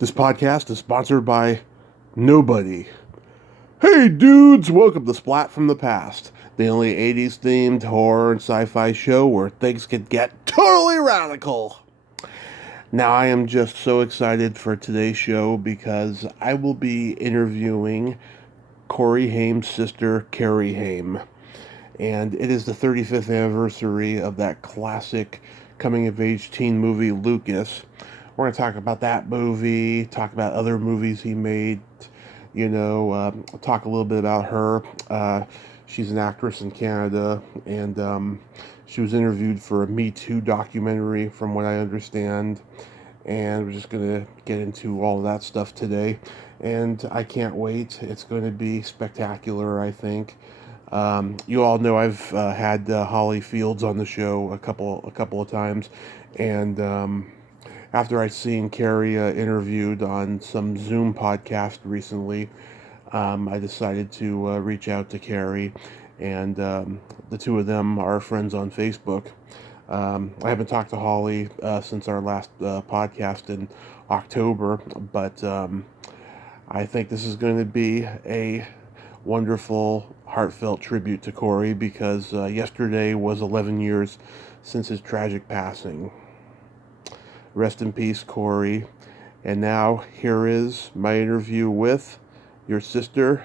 This podcast is sponsored by nobody. Hey dudes, welcome to Splat from the Past, the only 80s themed horror and sci-fi show where things can get totally radical. Now I am just so excited for today's show because I will be interviewing Corey Haim's sister, Cari Haim. And it is the 35th anniversary of that classic coming-of-age teen movie, Lucas. We're going to talk about that movie, talk about other movies he made, talk a little bit about her. She's an actress in Canada, and she was interviewed for a Me Too documentary, from what I understand. And we're just going to get into all of that stuff today. And I can't wait. It's going to be spectacular, I think. You all know I've had Holly Fields on the show a couple of times, and after I'd seen Cari interviewed on some Zoom podcast recently, I decided to reach out to Cari, and the two of them are friends on Facebook. I haven't talked to Holly since our last podcast in October, but I think this is going to be a wonderful, heartfelt tribute to Corey because yesterday was 11 years since his tragic passing. Rest in peace, Corey. And now, here is my interview with your sister,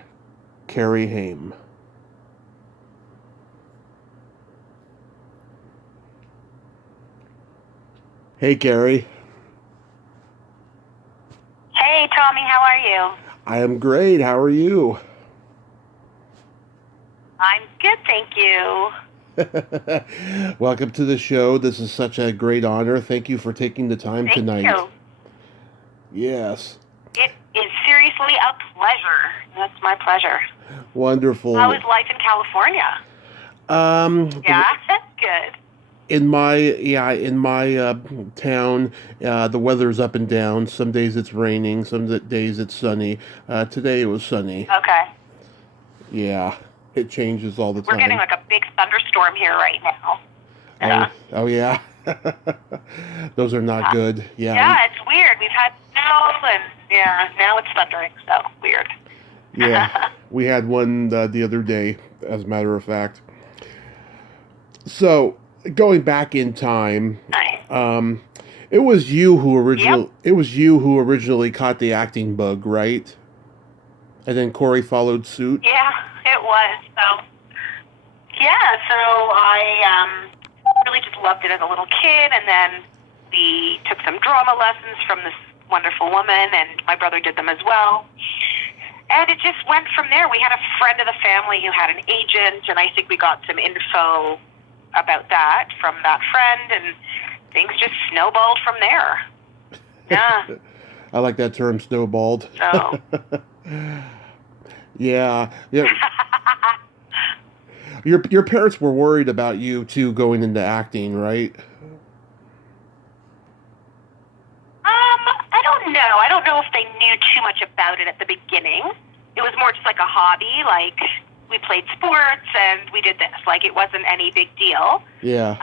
Cari Haim. Hey, Cari. Hey, Tommy, how are you? I am great. How are you? I'm good, thank you. Welcome to the show. This is such a great honor. Thank you for taking the time tonight. Thank you. Yes. It is seriously a pleasure. That's my pleasure. Wonderful. How is life in California? Yeah, that's good. In my town, the weather's up and down. Some days it's raining, some days it's sunny. Today it was sunny. Okay. Yeah, it changes all the time. We're getting like a big thunderstorm here right now. Yeah. Oh yeah. Those are not good. Yeah. Yeah, it's weird. We've had snow and now it's thundering, so weird. Yeah, we had one the other day, as a matter of fact. So, going back in time, Nice. it was you who Yep. originally caught the acting bug, right? And then Corey followed suit. Yeah, it was. So I really just loved it as a little kid, and then we took some drama lessons from this wonderful woman, and my brother did them as well. And it just went from there. We had a friend of the family who had an agent, and I think we got some info about that from that friend, and things just snowballed from there. Yeah. I like that term, snowballed. So. Yeah. Your parents were worried about you too going into acting, right? I don't know. I don't know if they knew too much about it at the beginning. It was more just like a hobby. Like, we played sports and we did this. Like, it wasn't any big deal. Yeah.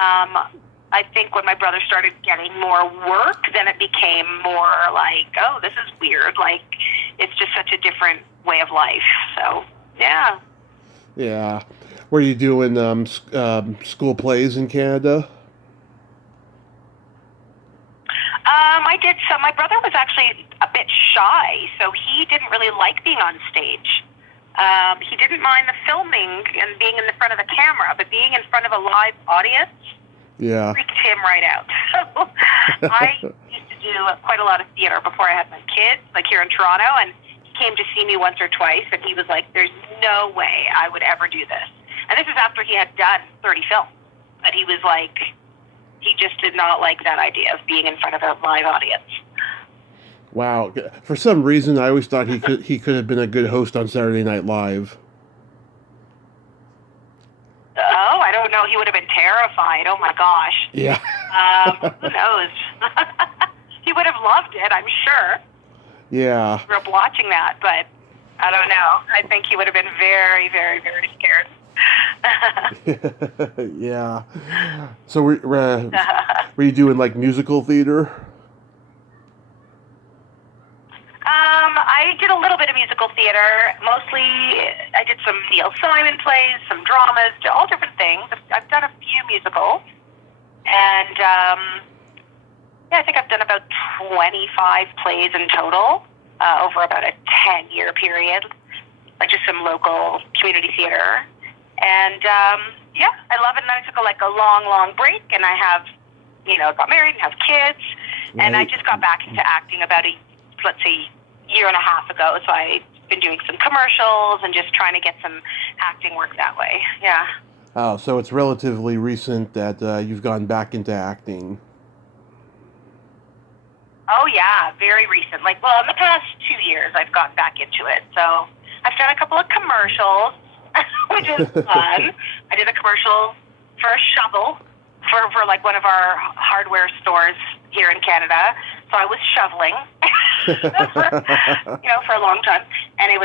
I think when my brother started getting more work, then it became more like, oh, this is weird. Like, it's just such a different way of life. So, yeah. Yeah. Were you doing school plays in Canada? I did some. My brother was actually a bit shy, so he didn't really like being on stage. He didn't mind the filming and being in the front of the camera, but being in front of a live audience freaked him right out. So I used to do quite a lot of theater before I had my kids, like here in Toronto, and he came to see me once or twice, and he was like, there's no way I would ever do this. And this is after he had done 30 films, but he was like, he just did not like that idea of being in front of a live audience. Wow. For some reason, I always thought he could have been a good host on Saturday Night Live. Oh, I don't know. He would have been terrified. Oh, my gosh. Yeah. Who knows? He would have loved it, I'm sure. Yeah. I grew up watching that, but I don't know. I think he would have been very, very, very scared. Yeah. So were you doing like musical theater? I did a little bit of musical theater. Mostly, I did some Neil Simon plays, some dramas, all different things. I've done a few musicals. And, I think I've done about 25 plays in total over about a 10-year period, like just some local community theater. And, I love it. And then I took a long break, and I have, got married and have kids. Right. And I just got back into acting about let's say, year and a half ago. So I've been doing some commercials and just trying to get some acting work that way. Yeah. Oh, so it's relatively recent that you've gone back into acting. Oh, yeah, very recent. In the past 2 years, I've gotten back into it. So I've done a couple of commercials, which is fun. I did a commercial for a shovel for one of our hardware stores here in Canada. So I was shoveling for a long time. And it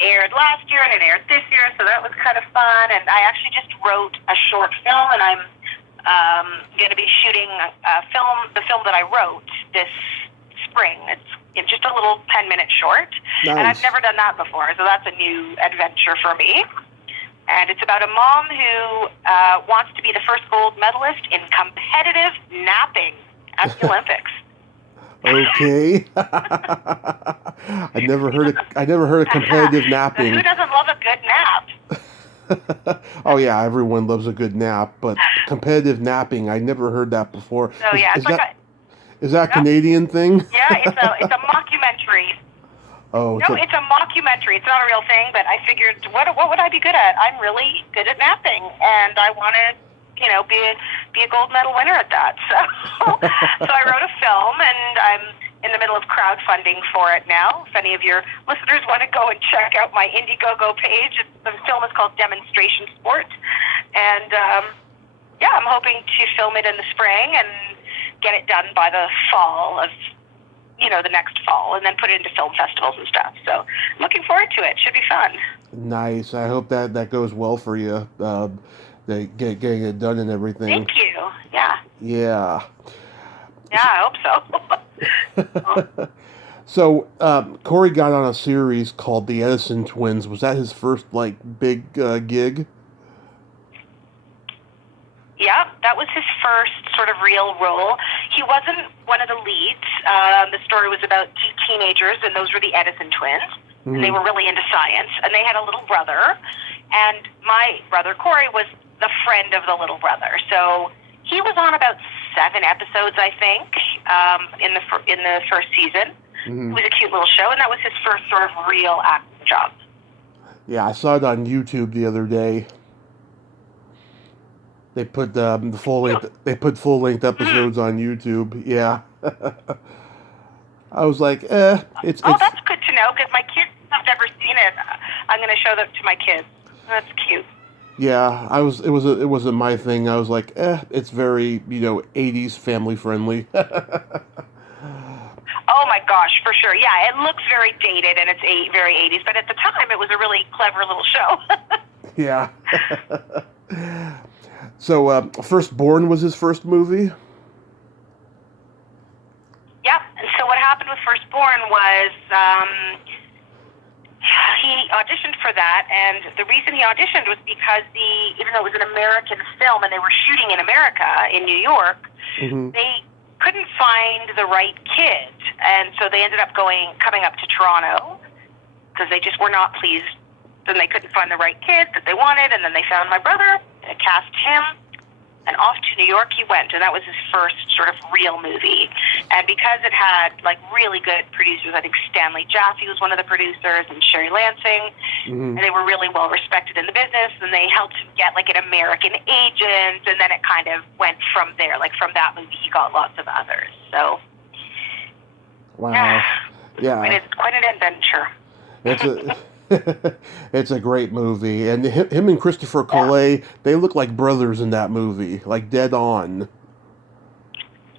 aired last year and it aired this year, so that was kind of fun. And I actually just wrote a short film, and I'm going to be shooting the film that I wrote this spring. It's just a little 10-minute short. Nice. And I've never done that before, so that's a new adventure for me. And it's about a mom who wants to be the first gold medalist in competitive napping at the Olympics. Okay. I never heard of competitive napping. Who doesn't love a good nap? Oh yeah, everyone loves a good nap, but competitive napping, I never heard that before. So yeah, is that a Canadian thing? Yeah, it's a mockumentary. Oh, it's a mockumentary. It's not a real thing, but I figured, what would I be good at? I'm really good at napping, and I want to, be a gold medal winner at that. So I wrote a film, and I'm in the middle of crowdfunding for it now. If any of your listeners want to go and check out my Indiegogo page, the film is called Demonstration Sport. And, I'm hoping to film it in the spring and get it done by the fall of, the next fall, and then put it into film festivals and stuff. So looking forward to it. Should be fun. Nice. I hope that goes well for you. Getting it done and everything. Thank you. Yeah. Yeah. Yeah, I hope so. So, Corey got on a series called The Edison Twins. Was that his first, big gig? Yeah, that was his first sort of real role. He wasn't one of the leads. The story was about two teenagers, and those were the Edison Twins. Mm-hmm. And they were really into science, and they had a little brother. And my brother, Corey, was the friend of the little brother. So he was on about 7 episodes, I think, in the first season. Mm-hmm. It was a cute little show, and that was his first sort of real acting job. Yeah, I saw it on YouTube the other day. They put the full length. They put full length episodes on YouTube. Yeah, I was like, it's. Oh, that's good to know, because my kids have never seen it. I'm going to show that to my kids. That's cute. Yeah, It wasn't my thing. I was like, it's very 80s family friendly. Oh my gosh, for sure. Yeah, it looks very dated and it's very 80s, but at the time it was a really clever little show. Yeah. So, Firstborn was his first movie? Yep. And so what happened with Firstborn was he auditioned for that, and the reason he auditioned was because even though it was an American film and they were shooting in America, in New York, mm-hmm. they couldn't find the right kid, and so they ended up coming up to Toronto because they just were not pleased. Then they couldn't find the right kid that they wanted, and then they found my brother, and cast him, and off to New York he went, and that was his first sort of real movie. And because it had really good producers, I think Stanley Jaffe was one of the producers, and Sherry Lansing, mm-hmm. and they were really well respected in the business, and they helped him get an American agent, and then it kind of went from there. From that movie he got lots of others. So wow. Yeah. It's quite an adventure. It's a great movie, and him and Christopher Collet, they look like brothers in that movie, dead on.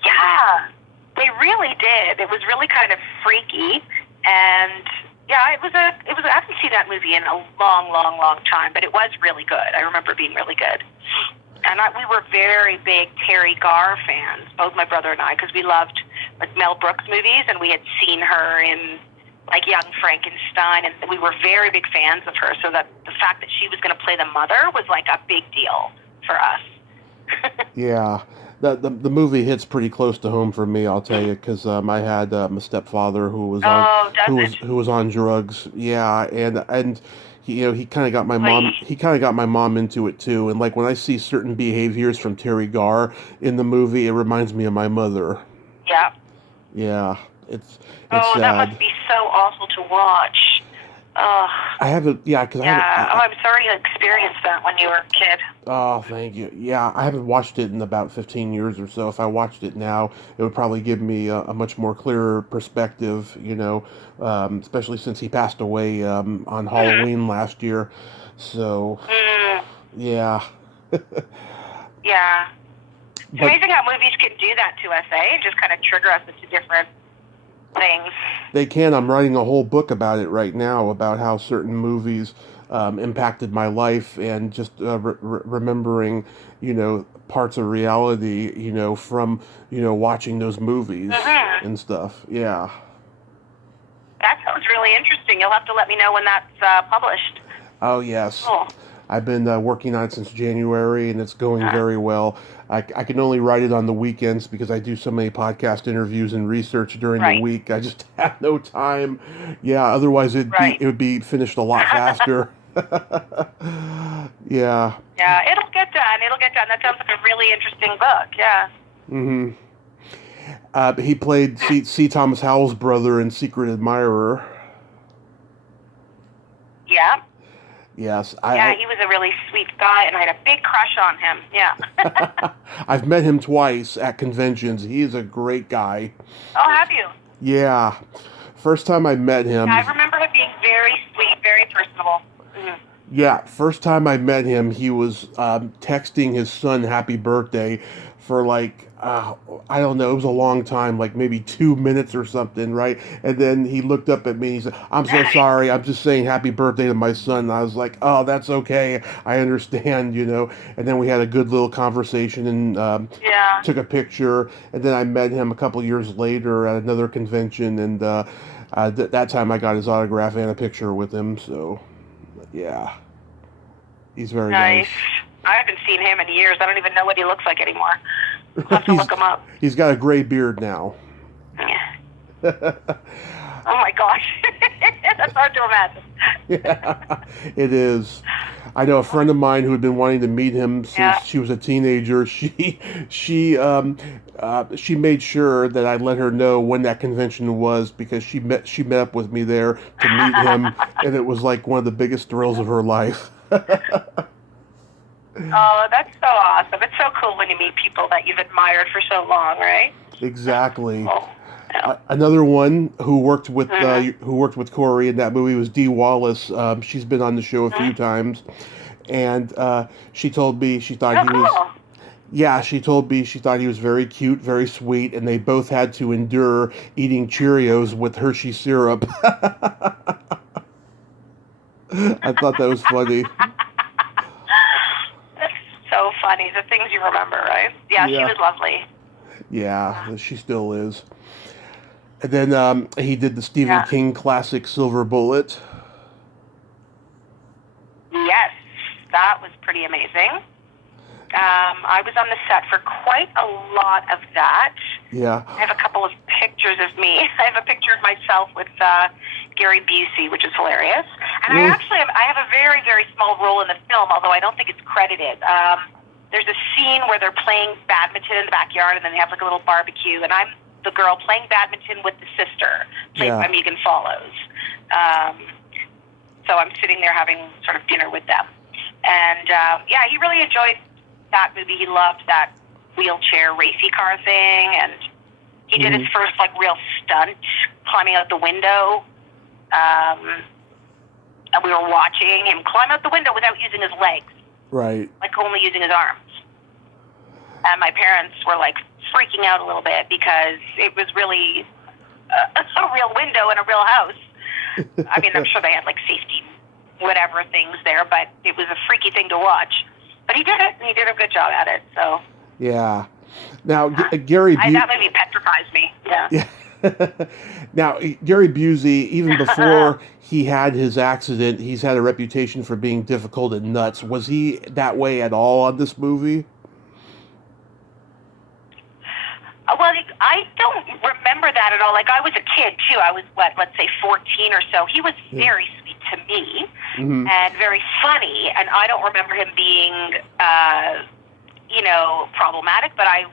Yeah, they really did. It was really kind of freaky, and yeah, it was. I haven't seen that movie in a long time, but it was really good. I remember it being really good, and we were very big Terry Garr fans, both my brother and I, because we loved Mel Brooks movies, and we had seen her in like Young Frankenstein, and we were very big fans of her. So that the fact that she was going to play the mother was like a big deal for us. Yeah. The movie hits pretty close to home for me, I'll tell you, because I had my stepfather who was on who was on drugs. Yeah, and he kind of got my mom into it too. And like when I see certain behaviors from Terry Garr in the movie, it reminds me of my mother. Yeah. Yeah, it's Oh, sad. that must be so awful to watch. I haven't, because I'm sorry you experienced that when you were a kid. Oh, thank you. Yeah, I haven't watched it in about 15 years or so. If I watched it now, it would probably give me a much more clearer perspective, especially since he passed away on Halloween last year. So, yeah. Yeah. It's amazing how movies can do that to us, eh? Just kind of trigger us into different things. They can. I'm writing a whole book about it right now, about how certain movies impacted my life, and just remembering, parts of reality, from, watching those movies and stuff. Yeah. That sounds really interesting. You'll have to let me know when that's published. Oh, yes. Cool. I've been working on it since January, and it's going very well. I can only write it on the weekends because I do so many podcast interviews and research during the week. I just have no time. Yeah, otherwise it would be finished a lot faster. Yeah. Yeah, it'll get done. That sounds like a really interesting book. Yeah. Mm-hmm. He played C. Thomas Howell's brother in Secret Admirer. Yeah. Yes. He was a really sweet guy, and I had a big crush on him. Yeah. I've met him twice at conventions. He is a great guy. Oh, have you? Yeah. First time I met him. Yeah, I remember him being very sweet, very personable. Mm-hmm. Yeah, first time I met him, he was texting his son happy birthday for like, I don't know, it was a long time, like maybe 2 minutes or something, right? And then he looked up at me and he said, "I'm so sorry, I'm just saying happy birthday to my son." And I was like, "Oh, that's okay, I understand," And then we had a good little conversation and took a picture. And then I met him a couple years later at another convention, and that time I got his autograph and a picture with him, so yeah. He's very nice. I haven't seen him in years. I don't even know what he looks like anymore. I'll have to look him up. He's got a gray beard now. Yeah. Oh my gosh. That's hard to imagine. Yeah, it is. I know a friend of mine who had been wanting to meet him since she was a teenager. She made sure that I let her know when that convention was, because she met up with me there to meet him, and it was like one of the biggest thrills of her life. Oh, that's so awesome. It's so cool when you meet people that you've admired for so long, right? Exactly. Oh, yeah. Another one who worked with Corey in that movie was Dee Wallace. She's been on the show a few times, and she told me she thought he was. Cool. Yeah, she told me she thought he was very cute, very sweet, and they both had to endure eating Cheerios with Hershey syrup. I thought that was funny. That's so funny. The things you remember, right? Yeah, she was lovely. Yeah, she still is. And then he did the Stephen King classic Silver Bullet. Yes, that was pretty amazing. I was on the set for quite a lot of that. Yeah. I have a couple of pictures of me. I have a picture of myself with Gary Busey, which is hilarious. And I have a very, very small role in the film, although I don't think it's credited. There's a scene where they're playing badminton in the backyard, and then they have like a little barbecue, and I'm the girl playing badminton with the sister, played by Megan Follows. So I'm sitting there having sort of dinner with them. And he really enjoyed that movie. He loved that wheelchair racy car thing, and he did his first like real stunt climbing out the window. And we were watching him climb out the window without using his legs. Right. Like only using his arms. And my parents were like freaking out a little bit because it was really a real window in a real house. I mean, I'm sure they had like safety whatever things there, but it was a freaky thing to watch. But he did it, and he did a good job at it. So yeah. Now Gary that movie petrifies me. Yeah. Now, Gary Busey, even before he had his accident, he's had a reputation for being difficult and nuts. Was he that way at all on this movie? Well, I don't remember that at all. Like, I was a kid, too. I was, let's say 14 or so. He was very sweet to me and very funny, and I don't remember him being, problematic, but I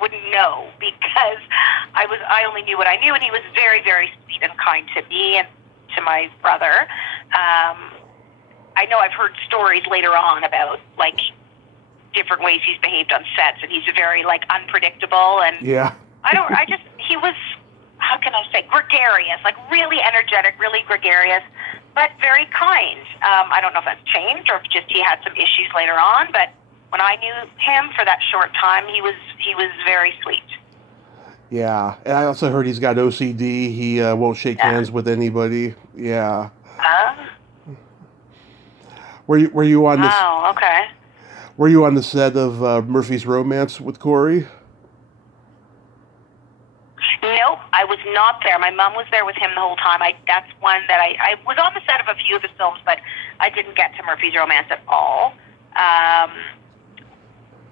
wouldn't know because I only knew what I knew, and he was very, very sweet and kind to me and to my brother. I know I've heard stories later on about, like, different ways he's behaved on sets, and he's very, like, unpredictable, and he was, how can I say, gregarious, like, really energetic, really gregarious, but very kind. I don't know if that's changed or if just he had some issues later on, but when I knew him for that short time, he was very sweet. Yeah, and I also heard he's got OCD. He won't shake hands with anybody. Yeah. Were you on this? Oh, okay. Were you on the set of Murphy's Romance with Corey? Nope, I was not there. My mom was there with him the whole time. That's one that I was on the set of a few of his films, but I didn't get to Murphy's Romance at all.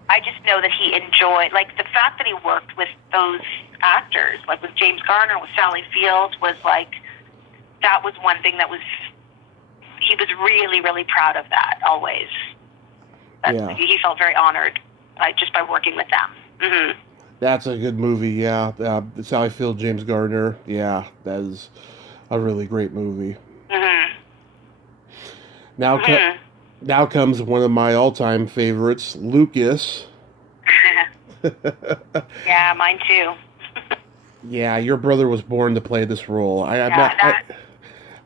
I just know that he enjoyed, like, the fact that he worked with those actors, like with James Garner, with Sally Field, was like, that was one thing that was, he was really, really proud of that, always. He felt very honored just by working with them. Mm-hmm. That's a good movie, yeah. Sally Field, James Garner, yeah, that is a really great movie. Mm-hmm. Now comes one of my all-time favorites, Lucas. Yeah, mine too. Yeah, your brother was born to play this role. I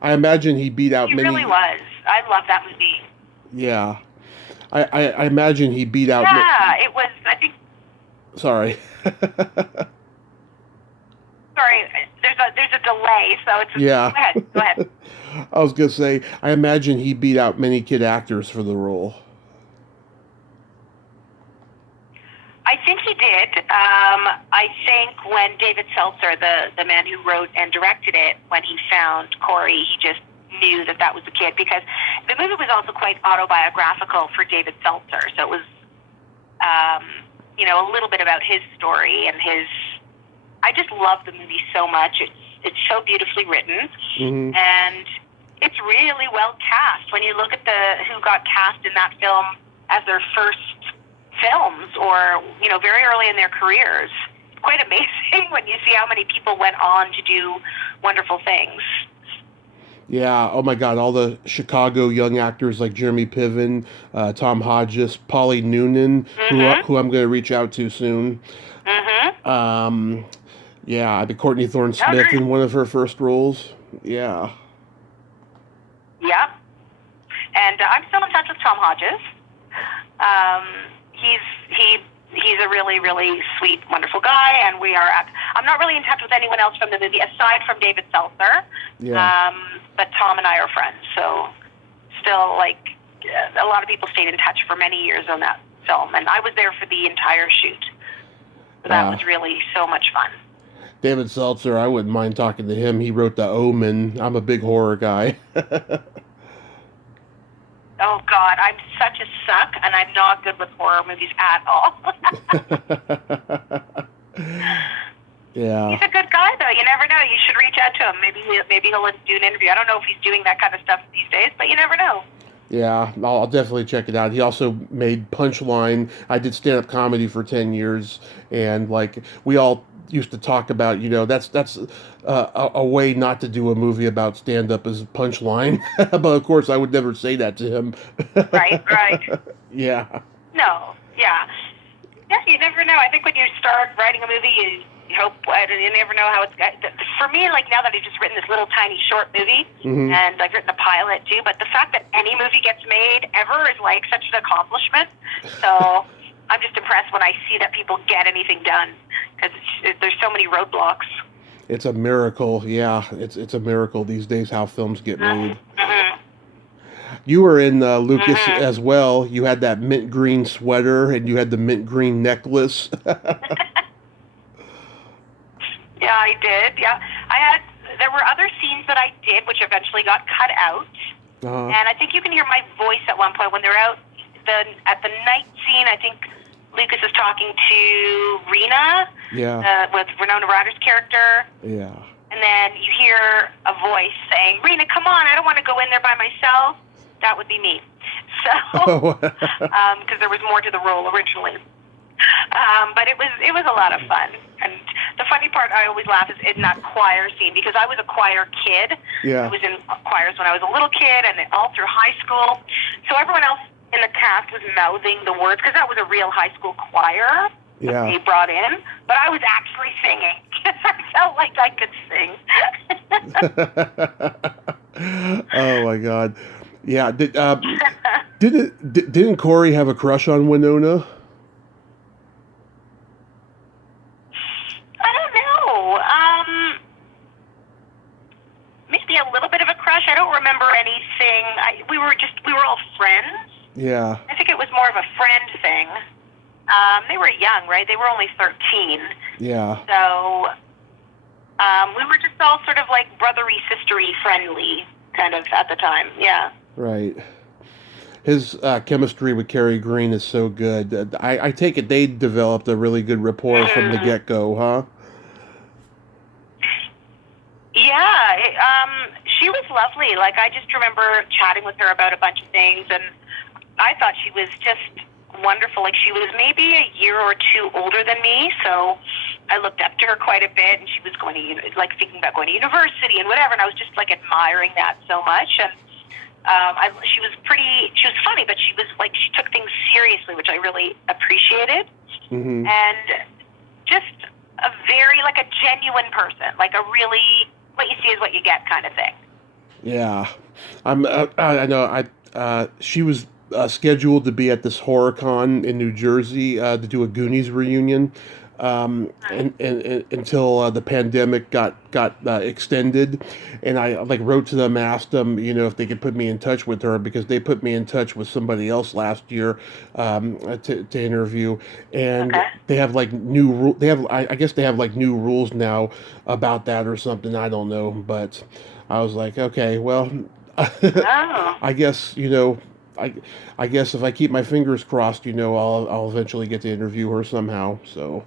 imagine he beat out many... He really was. I love that movie. Yeah. I imagine he beat out... Yeah, it was, I think... Sorry. Sorry, there's a delay, so it's... Yeah. Go ahead. I was going to say, I imagine he beat out many kid actors for the role. I think he did. I think when David Seltzer, the man who wrote and directed it, when he found Corey, he just knew that was the kid, because the movie was also quite autobiographical for David Seltzer. So it was, a little bit about his story and his... I just love the movie so much. It's so beautifully written, and it's really well cast. When you look at who got cast in that film as their first films, or very early in their careers, it's quite amazing when you see how many people went on to do wonderful things. Yeah, oh my God, all the Chicago young actors like Jeremy Piven, Tom Hodges, Polly Noonan, who I'm going to reach out to soon. Yeah, I think Courtney Thorne-Smith in one of her first roles. Yeah. Yeah. And I'm still in touch with Tom Hodges. He's a really, really sweet, wonderful guy, and I'm not really in touch with anyone else from the movie aside from David Seltzer. Yeah. But Tom and I are friends, so still, a lot of people stayed in touch for many years on that film, and I was there for the entire shoot. So that was really so much fun. David Seltzer, I wouldn't mind talking to him. He wrote The Omen. I'm a big horror guy. Oh, God, I'm such a suck, and I'm not good with horror movies at all. Yeah. He's a good guy, though. You never know. You should reach out to him. Maybe he'll do an interview. I don't know if he's doing that kind of stuff these days, but you never know. Yeah, I'll definitely check it out. He also made Punchline. I did stand-up comedy for 10 years, and, we all used to talk about, that's a way not to do a movie about stand-up is Punchline. But, of course, I would never say that to him. Right. Yeah. No, yeah. Yeah, you never know. I think when you start writing a movie, you hope, you never know how it's... For me, now that I've just written this little tiny short movie, and I've written a pilot, too, but the fact that any movie gets made ever is, such an accomplishment. So I'm just impressed when I see that people get anything done, because there's so many roadblocks. It's a miracle, yeah. It's a miracle these days how films get made. You were in Lucas as well. You had that mint green sweater, and you had the mint green necklace. Yeah, I did. Yeah, there were other scenes that I did, which eventually got cut out. And I think you can hear my voice at one point when they're out at the night scene. I think Lucas is talking to Rena, with Winona Ryder's character. Yeah. And then you hear a voice saying, "Rena, come on, I don't want to go in there by myself." That would be me. So, because there was more to the role originally. But it was a lot of fun. And the funny part I always laugh is in that choir scene, because I was a choir kid. Yeah. I was in choirs when I was a little kid and all through high school. So everyone else in the cast was mouthing the words, because that was a real high school choir that they brought in. But I was actually singing. I felt like I could sing. Oh my God. Yeah. Didn't Corey have a crush on Winona? I don't know. Maybe a little bit of a crush. I don't remember anything. We were all friends. Yeah. I think it was more of a friend thing. They were young, right? They were only 13. Yeah. So we were just all sort of like brotherly, sistery, friendly kind of at the time. Yeah. Right. His chemistry with Cary Green is so good. I take it they developed a really good rapport from the get-go, huh? Yeah. She was lovely. Like, I just remember chatting with her about a bunch of things, and I thought she was just wonderful. Like, she was maybe a year or two older than me, so I looked up to her quite a bit, and she was going to, like, thinking about going to university and whatever, and I was just, like, admiring that so much. And she was funny, but she was, like, she took things seriously, which I really appreciated. Mm-hmm. And just a very, like, a genuine person, like a really, what you see is what you get kind of thing. Yeah. I know, she was scheduled to be at this horror con in New Jersey to do a Goonies reunion, and until the pandemic got extended, and I wrote to them, asked them, if they could put me in touch with her, because they put me in touch with somebody else last year to interview, and they have I guess they have like new rules now about that or something. I don't know, but I was like, okay, well, I guess I guess if I keep my fingers crossed, I'll eventually get to interview her somehow. So.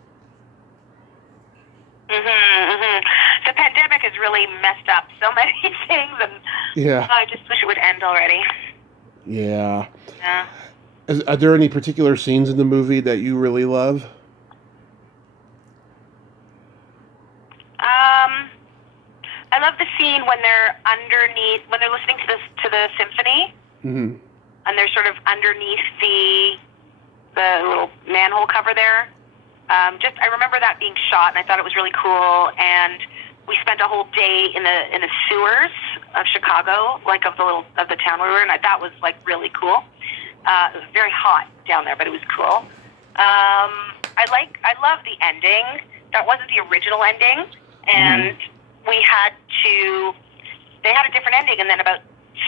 The pandemic has really messed up so many things, and I just wish it would end already. Yeah. Yeah. Are there any particular scenes in the movie that you really love? I love the scene when they're listening to the symphony, mm-hmm. and they're sort of underneath the little manhole cover there. I remember that being shot, and I thought it was really cool. And we spent a whole day in the sewers of Chicago, like of the town we were in. That was like really cool. It was very hot down there, but it was cool. I love the ending. That wasn't the original ending, and they had a different ending. And then about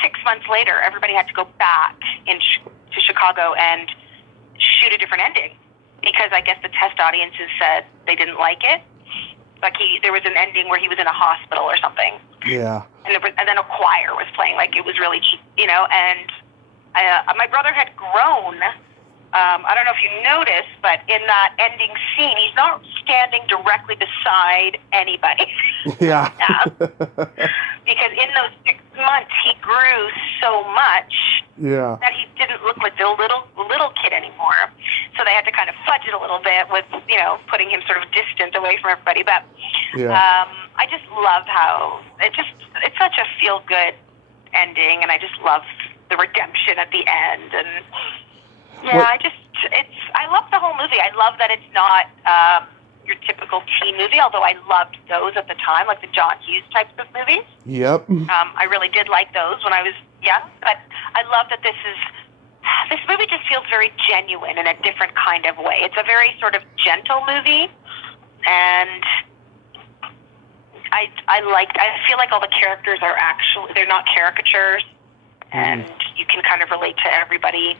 6 months later, everybody had to go back to Chicago and shoot a different ending, because I guess the test audiences said they didn't like it. Like there was an ending where he was in a hospital or something. Yeah. And then a choir was playing. Like, it was really cheap, and my brother had grown. I don't know if you noticed, but in that ending scene, he's not standing directly beside anybody. Yeah. Because in those 6 months, he grew so much that he didn't look like the little kid anymore. So they had to kind of fudge it a little bit with, putting him sort of distant away from everybody. But I just love how it's such a feel-good ending, and I just love the redemption at the end. And I love the whole movie. I love that it's not your typical teen movie, although I loved those at the time, like the John Hughes types of movies. Yep. I really did like those when I was young, but I love that this movie just feels very genuine in a different kind of way. It's a very sort of gentle movie, and I feel like all the characters are they're not caricatures, and you can kind of relate to everybody.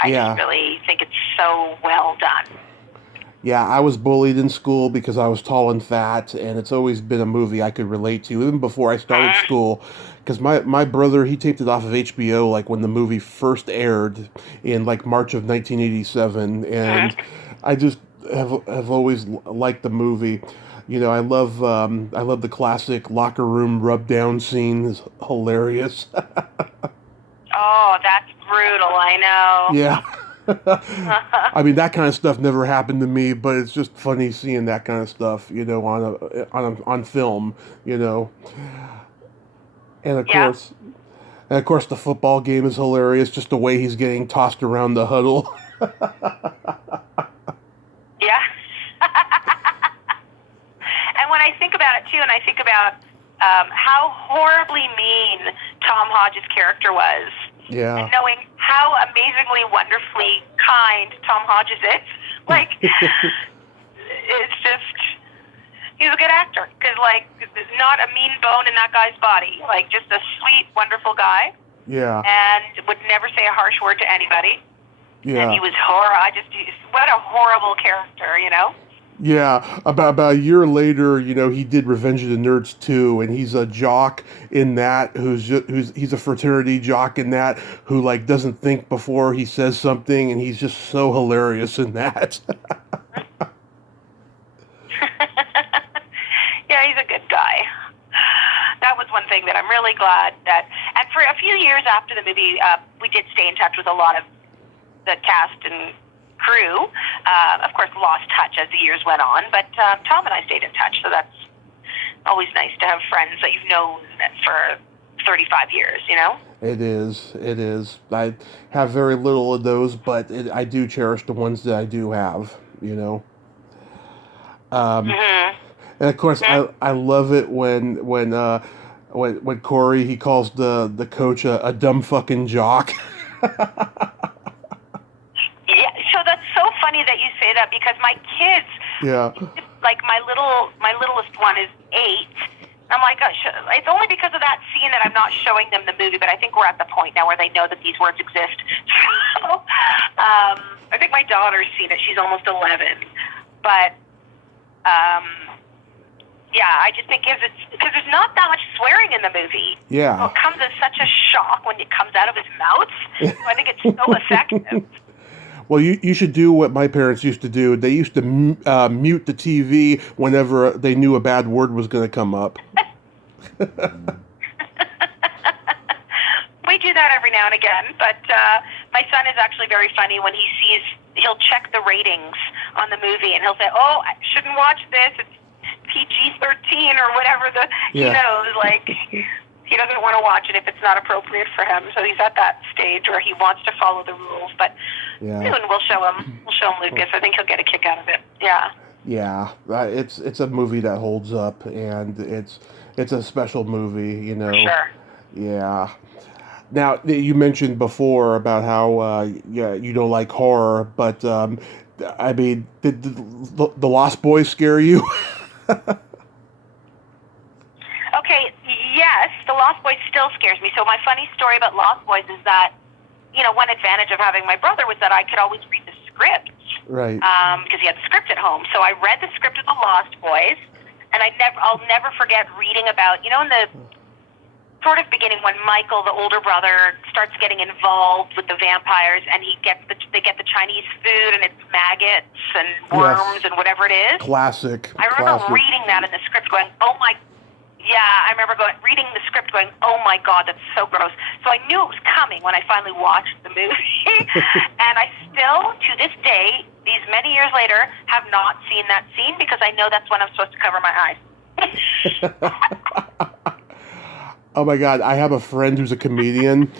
I just really think it's so well done. Yeah, I was bullied in school because I was tall and fat, and it's always been a movie I could relate to, even before I started Mm. school. Because my brother, he taped it off of HBO, like when the movie first aired in like March of 1987, and Mhm. I just have always liked the movie. You know, I love the classic locker room rub down scene. It's hilarious. Oh, that's brutal. I know. Yeah. I mean, that kind of stuff never happened to me, but it's just funny seeing that kind of stuff, you know, on film, you know. And of Yeah. course, and of course, the football game is hilarious. Just the way he's getting tossed around the huddle. Yeah. And when I think about it too, and I think about how horribly mean Tom Hodges' character was, and Yeah. knowing how amazingly, wonderfully kind Tom Hodges is, like, it's just, he's a good actor. Because, like, there's not a mean bone in that guy's body. Like, just a sweet, wonderful guy, Yeah. and would never say a harsh word to anybody. And Yeah. he was what a horrible character, you know? Yeah, about a year later, you know, he did Revenge of the Nerds too, and he's a jock in that who's he's a fraternity jock in that who like doesn't think before he says something, and he's just so hilarious in that. Yeah, he's a good guy. That was one thing that I'm really glad that, and for a few years after the movie, we did stay in touch with a lot of the cast and crew. Of course, lost touch as the years went on, but Tom and I stayed in touch, so that's always nice to have friends that you've known for 35 years, you know? It is, it is. I have very little of those, but I do cherish the ones that I do have. You know. Mm-hmm. And of course, Mm-hmm. I love it when Corey he calls the coach a dumb fucking jock. Yeah, so that's so funny that you say that because my kids, Yeah. like my littlest one is 8. I'm like, it's only because of that scene that I'm not showing them the movie, but I think we're at the point now where they know that these words exist. So, I think my daughter's seen it. She's almost 11, but yeah, I just think it's because there's not that much swearing in the movie. So Yeah. it comes as such a shock when it comes out of his mouth. So I think it's so effective. Well, you should do what my parents used to do. They used to mute the TV whenever they knew a bad word was going to come up. We do that every now and again, but my son is actually very funny when he'll check the ratings on the movie and he'll say, "Oh, I shouldn't watch this. It's PG-13 or whatever." He Yeah. knows, like, he doesn't want to watch it if it's not appropriate for him. So he's at that stage where he wants to follow the rules. But Yeah. soon we'll show him Lucas. I think he'll get a kick out of it. Yeah. Yeah. It's a movie that holds up, and it's a special movie. You know. For sure. Yeah. Now you mentioned before about how yeah you don't like horror, but I mean, did the Lost Boys scare you? Okay, yes, The Lost Boys still scares me. So my funny story about Lost Boys is that, you know, one advantage of having my brother was that I could always read the script Right. because he had the script at home. So I read the script of The Lost Boys, and I'll never forget reading about, you know, in the sort of beginning when Michael, the older brother, starts getting involved with the vampires, and they get the Chinese food, and it's maggots and worms and whatever it is. Classic. I remember Classic. reading that in the script, going, "Oh my." Yeah, I remember reading the script, going, "Oh my God, that's so gross." So I knew it was coming when I finally watched the movie, and I still, to this day, these many years later, have not seen that scene because I know that's when I'm supposed to cover my eyes. Oh my God, I have a friend who's a comedian.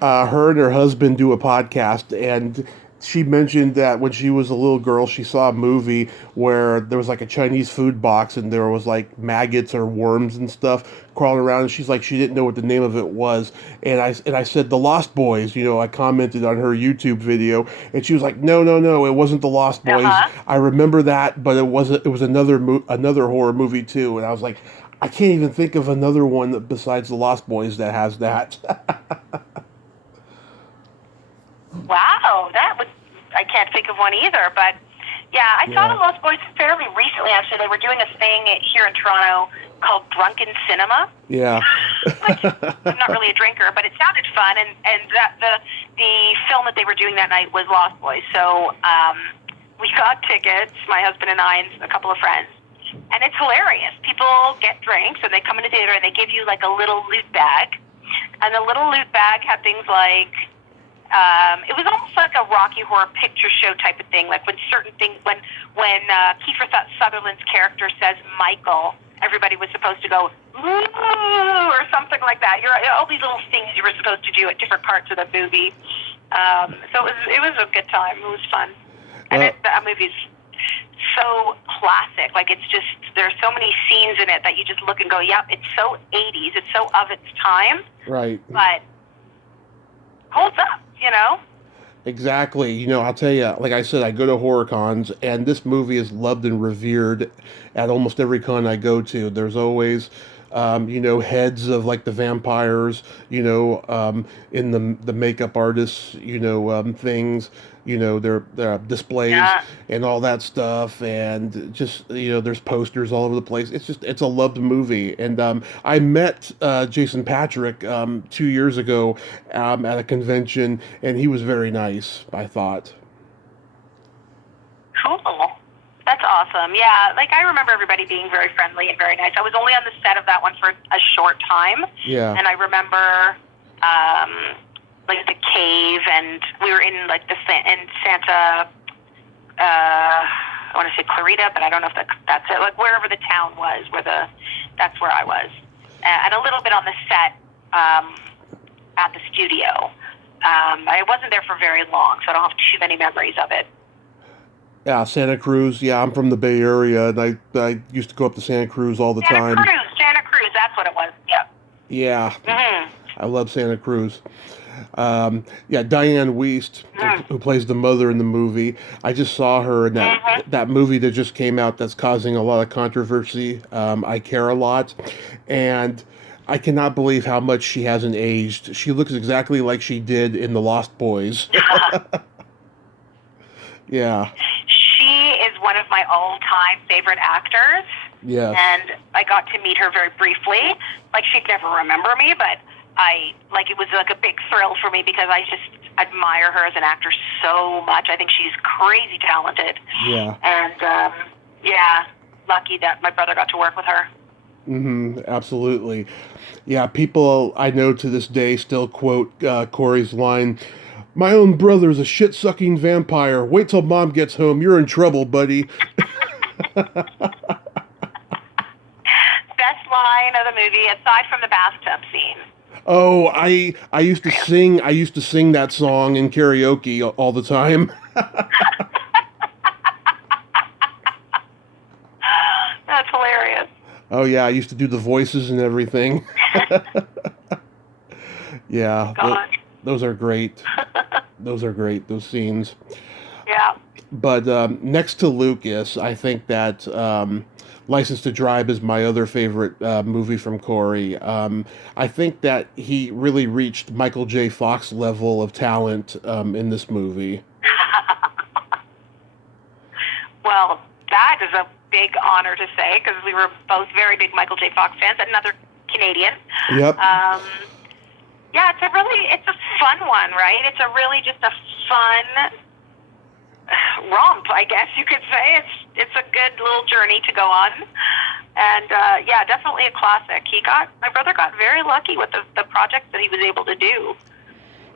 Her and her husband do a podcast, and she mentioned that when she was a little girl, she saw a movie where there was like a Chinese food box, and there was like maggots or worms and stuff crawling around. And she's like, she didn't know what the name of it was. And I said, The Lost Boys. You know, I commented on her YouTube video, and she was like, No, no, no, it wasn't The Lost Boys. Uh-huh. I remember that, but it wasn't. It was another horror movie too. And I was like, I can't even think of another one besides The Lost Boys that has that. Wow, I can't think of one either, but Yeah, I saw Yeah. The Lost Boys fairly recently, actually. They were doing a thing here in Toronto called Drunken Cinema. Yeah. Like, I'm not really a drinker, but it sounded fun, and that the film that they were doing that night was Lost Boys. So we got tickets, my husband and I and a couple of friends, and it's hilarious. People get drinks, and they come in the theater, and they give you like a little loot bag, and the little loot bag had things like, it was almost like a Rocky Horror Picture Show type of thing. Like when certain things, when Kiefer Sutherland's character says Michael, everybody was supposed to go ooh or something like that. All these little things you were supposed to do at different parts of the movie. So it was a good time. It was fun, and that movie's so classic. Like it's just, there's so many scenes in it that you just look and go, yep, it's so 80s. It's so of its time. Right. But holds up, you know? Exactly. You know, I'll tell you, like I said, I go to horror cons, and this movie is loved and revered at almost every con I go to. There's always, heads of like the vampires, in the makeup artists, things, their displays and all that stuff, and just there's posters all over the place. It's a loved movie, and I met Jason Patrick 2 years ago at a convention, and he was very nice, I thought. Cool. That's awesome. Yeah, like I remember everybody being very friendly and very nice. I was only on the set of that one for a short time. Yeah. And I remember like the cave, and we were in like in Santa, I want to say Clarita, but I don't know if that's it. Like wherever the town was, that's where I was. And a little bit on the set at the studio. I wasn't there for very long, so I don't have too many memories of it. Yeah, Santa Cruz. Yeah, I'm from the Bay Area, and I used to go up to Santa Cruz all the time. Santa Cruz, that's what it was. Yep. Yeah. Mm-hmm. I love Santa Cruz. Diane Wiest, who plays the mother in the movie. I just saw her in that movie that just came out that's causing a lot of controversy. I Care a Lot. And I cannot believe how much she hasn't aged. She looks exactly like she did in The Lost Boys. Yeah. She is one of my all-time favorite actors. Yes. And I got to meet her very briefly. Like, she'd never remember me, but it was like a big thrill for me because I just admire her as an actor so much. I think she's crazy talented. Yeah. And, lucky that my brother got to work with her. Mm-hmm. Absolutely. Yeah, people I know to this day still quote Corey's line, "My own brother's a shit-sucking vampire. Wait till Mom gets home. You're in trouble, buddy." Best line of the movie, aside from the bathtub scene. Oh, I used to sing that song in karaoke all the time. That's hilarious. Oh yeah, I used to do the voices and everything. Yeah, those are great. Those are great, those scenes. Yeah. But next to Lucas, I think that License to Drive is my other favorite movie from Corey. I think that he really reached Michael J. Fox level of talent in this movie. Well, that is a big honor to say because we were both very big Michael J. Fox fans. Another Canadian. Yep. Yeah, it's a fun one, right? It's just a fun romp, I guess you could say. It's a good little journey to go on, and definitely a classic. My brother got very lucky with the projects that he was able to do.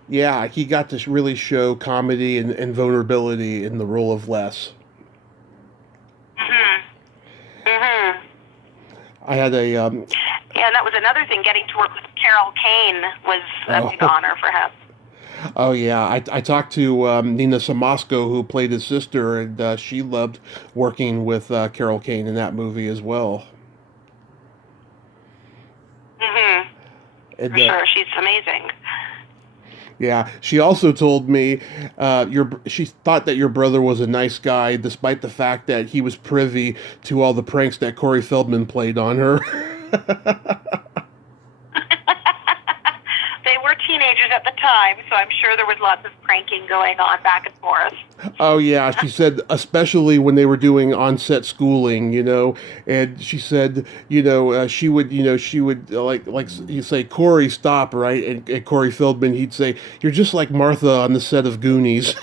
Yeah, he got to really show comedy and vulnerability in the role of Les. I had a and that was another thing. Getting to work with Carol Kane was a big honor for him. Oh yeah, I talked to Nina Samasco, who played his sister, and she loved working with Carol Kane in that movie as well. For sure, she's amazing. Yeah, she also told me she thought that your brother was a nice guy, despite the fact that he was privy to all the pranks that Corey Feldman played on her. They were teenagers at the time, so I'm sure there was lots of pranking going on back and forth. Oh yeah, she said especially when they were doing on-set schooling, and she said, she would like you say, Corey, stop, right? And Corey Feldman, he'd say, you're just like Martha on the set of Goonies.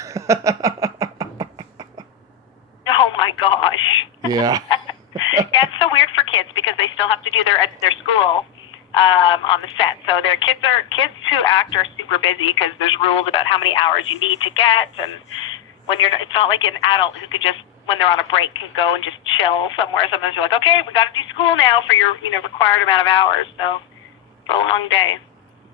Oh my gosh. Yeah. Yeah, it's so weird for kids because they still have to do their school on the set. So their kids who act are super busy because there's rules about how many hours you need to get, and when it's not like an adult who could just, when they're on a break, can go and just chill somewhere. Sometimes you're like, okay, we got to do school now for your required amount of hours. So it's a long day.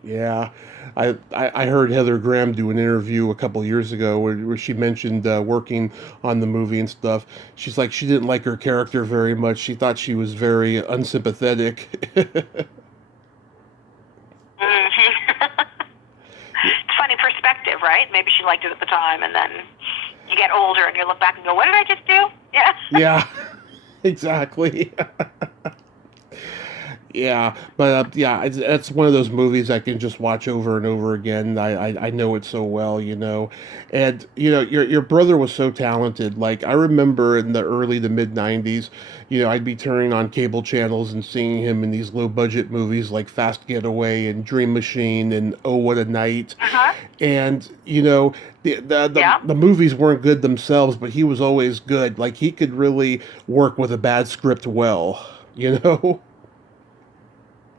Yeah, I heard Heather Graham do an interview a couple years ago where she mentioned working on the movie and stuff. She's like, she didn't like her character very much. She thought she was very unsympathetic. It's funny perspective, right? Maybe she liked it at the time, and then you get older and you look back and go, what did I just do? Yeah. Yeah, exactly. Yeah, but it's one of those movies I can just watch over and over again. I know it so well, and your brother was so talented. Like I remember in the early to mid '90s, I'd be turning on cable channels and seeing him in these low budget movies like Fast Getaway and Dream Machine and Oh What a Night, and the movies weren't good themselves, but he was always good. Like he could really work with a bad script well,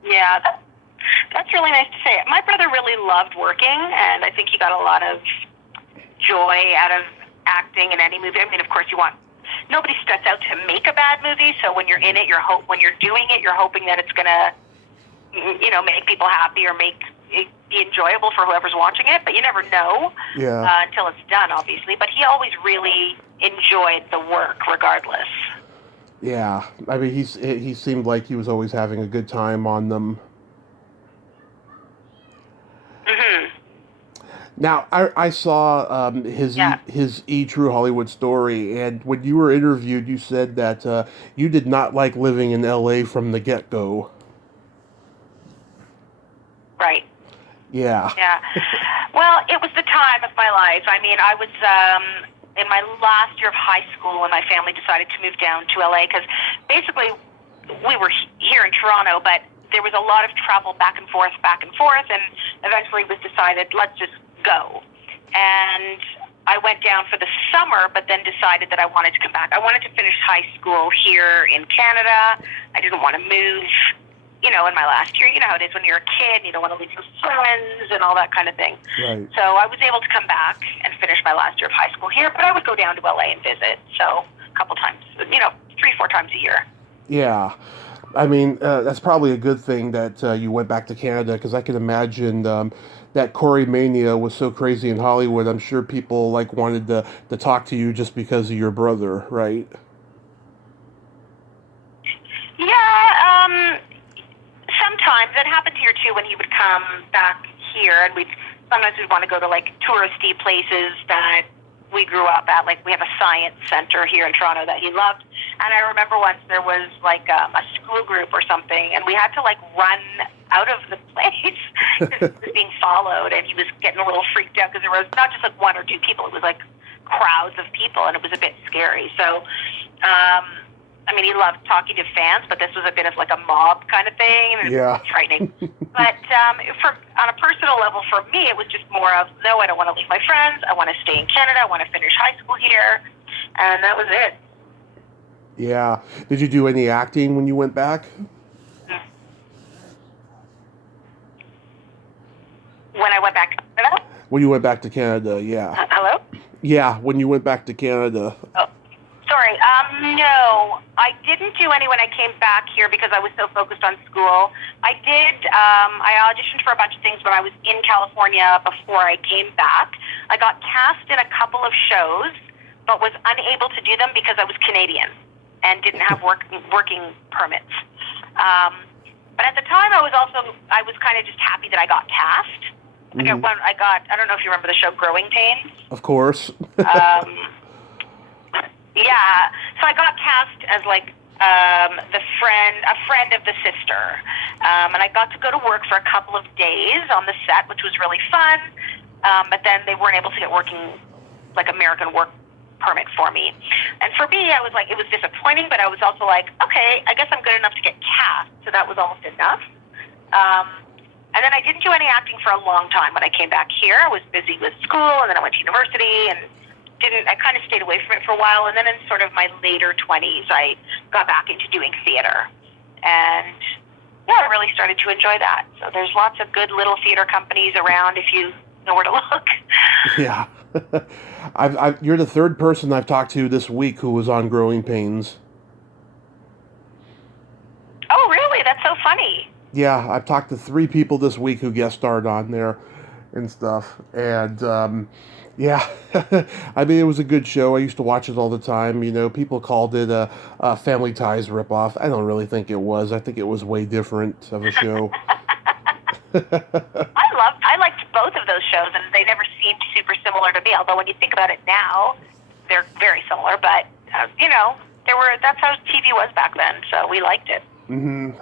Yeah, that's really nice to say. My brother really loved working, and I think he got a lot of joy out of acting in any movie. I mean, of course, nobody sets out to make a bad movie, so when you're in it, when you're doing it, you're hoping that it's going to, make people happy or make it be enjoyable for whoever's watching it, but you never know until it's done, obviously. But he always really enjoyed the work regardless. Yeah, I mean, he seemed like he was always having a good time on them. Mm-hmm. Now, I saw his True Hollywood Story, and when you were interviewed, you said that you did not like living in L.A. from the get-go. Right. Yeah. Yeah. Well, it was the time of my life. I mean, I was in my last year of high school when my family decided to move down to LA because basically we were here in Toronto, but there was a lot of travel back and forth, and eventually it was decided, let's just go. And I went down for the summer, but then decided that I wanted to come back. I wanted to finish high school here in Canada. I didn't want to move, in my last year. You know how it is when you're a kid, you don't want to leave your friends and all that kind of thing. Right. So I was able to come back and finish my last year of high school here, but I would go down to LA and visit, so a couple times, 3-4 times a year. Yeah. I mean, that's probably a good thing that you went back to Canada, because I can imagine that Corey mania was so crazy in Hollywood. I'm sure people wanted to talk to you just because of your brother, right? Yeah, sometimes it happened here too when he would come back here, and sometimes we'd want to go to touristy places that we grew up at. Like we have a science center here in Toronto that he loved, and I remember once there was a school group or something, and we had to run out of the place because it was being followed, and he was getting a little freaked out because there was not just one or two people; it was crowds of people, and it was a bit scary. So. I mean, he loved talking to fans, but this was a bit of a mob kind of thing, and it was frightening. But on a personal level, for me, it was just more of, no, I don't want to leave my friends. I want to stay in Canada. I want to finish high school here, and that was it. Yeah. Did you do any acting when you went back? When I went back to Canada? When you went back to Canada, yeah. Hello? Yeah, when you went back to Canada. Oh. Sorry, no, I didn't do any when I came back here because I was so focused on school. I auditioned for a bunch of things when I was in California before I came back. I got cast in a couple of shows, but was unable to do them because I was Canadian and didn't have working permits. But at the time, I was kind of just happy that I got cast. Mm-hmm. I don't know if you remember the show Growing Pains. Of course. Yeah, so I got cast as a friend of the sister, and I got to go to work for a couple of days on the set, which was really fun. but then they weren't able to get working, like, American work permit for me. And for me, I was like, it was disappointing, but I was also like, okay, I guess I'm good enough to get cast, so that was almost enough. And then I didn't do any acting for a long time. When I came back here, I was busy with school, and then I went to university, and I kind of stayed away from it for a while. And then in sort of my later 20s, I got back into doing theater. And yeah, I really started to enjoy that. So there's lots of good little theater companies around if you know where to look. Yeah. You're the third person I've talked to this week who was on Growing Pains. Oh, really? That's so funny. Yeah, I've talked to 3 people this week who guest starred on there and stuff. And, yeah, I mean, it was a good show. I used to watch it all the time. You know, people called it a Family Ties ripoff. I don't really think it was. I think it was way different of a show. I liked both of those shows, and they never seemed super similar to me. Although when you think about it now, they're very similar. But you know, that's how TV was back then. So we liked it.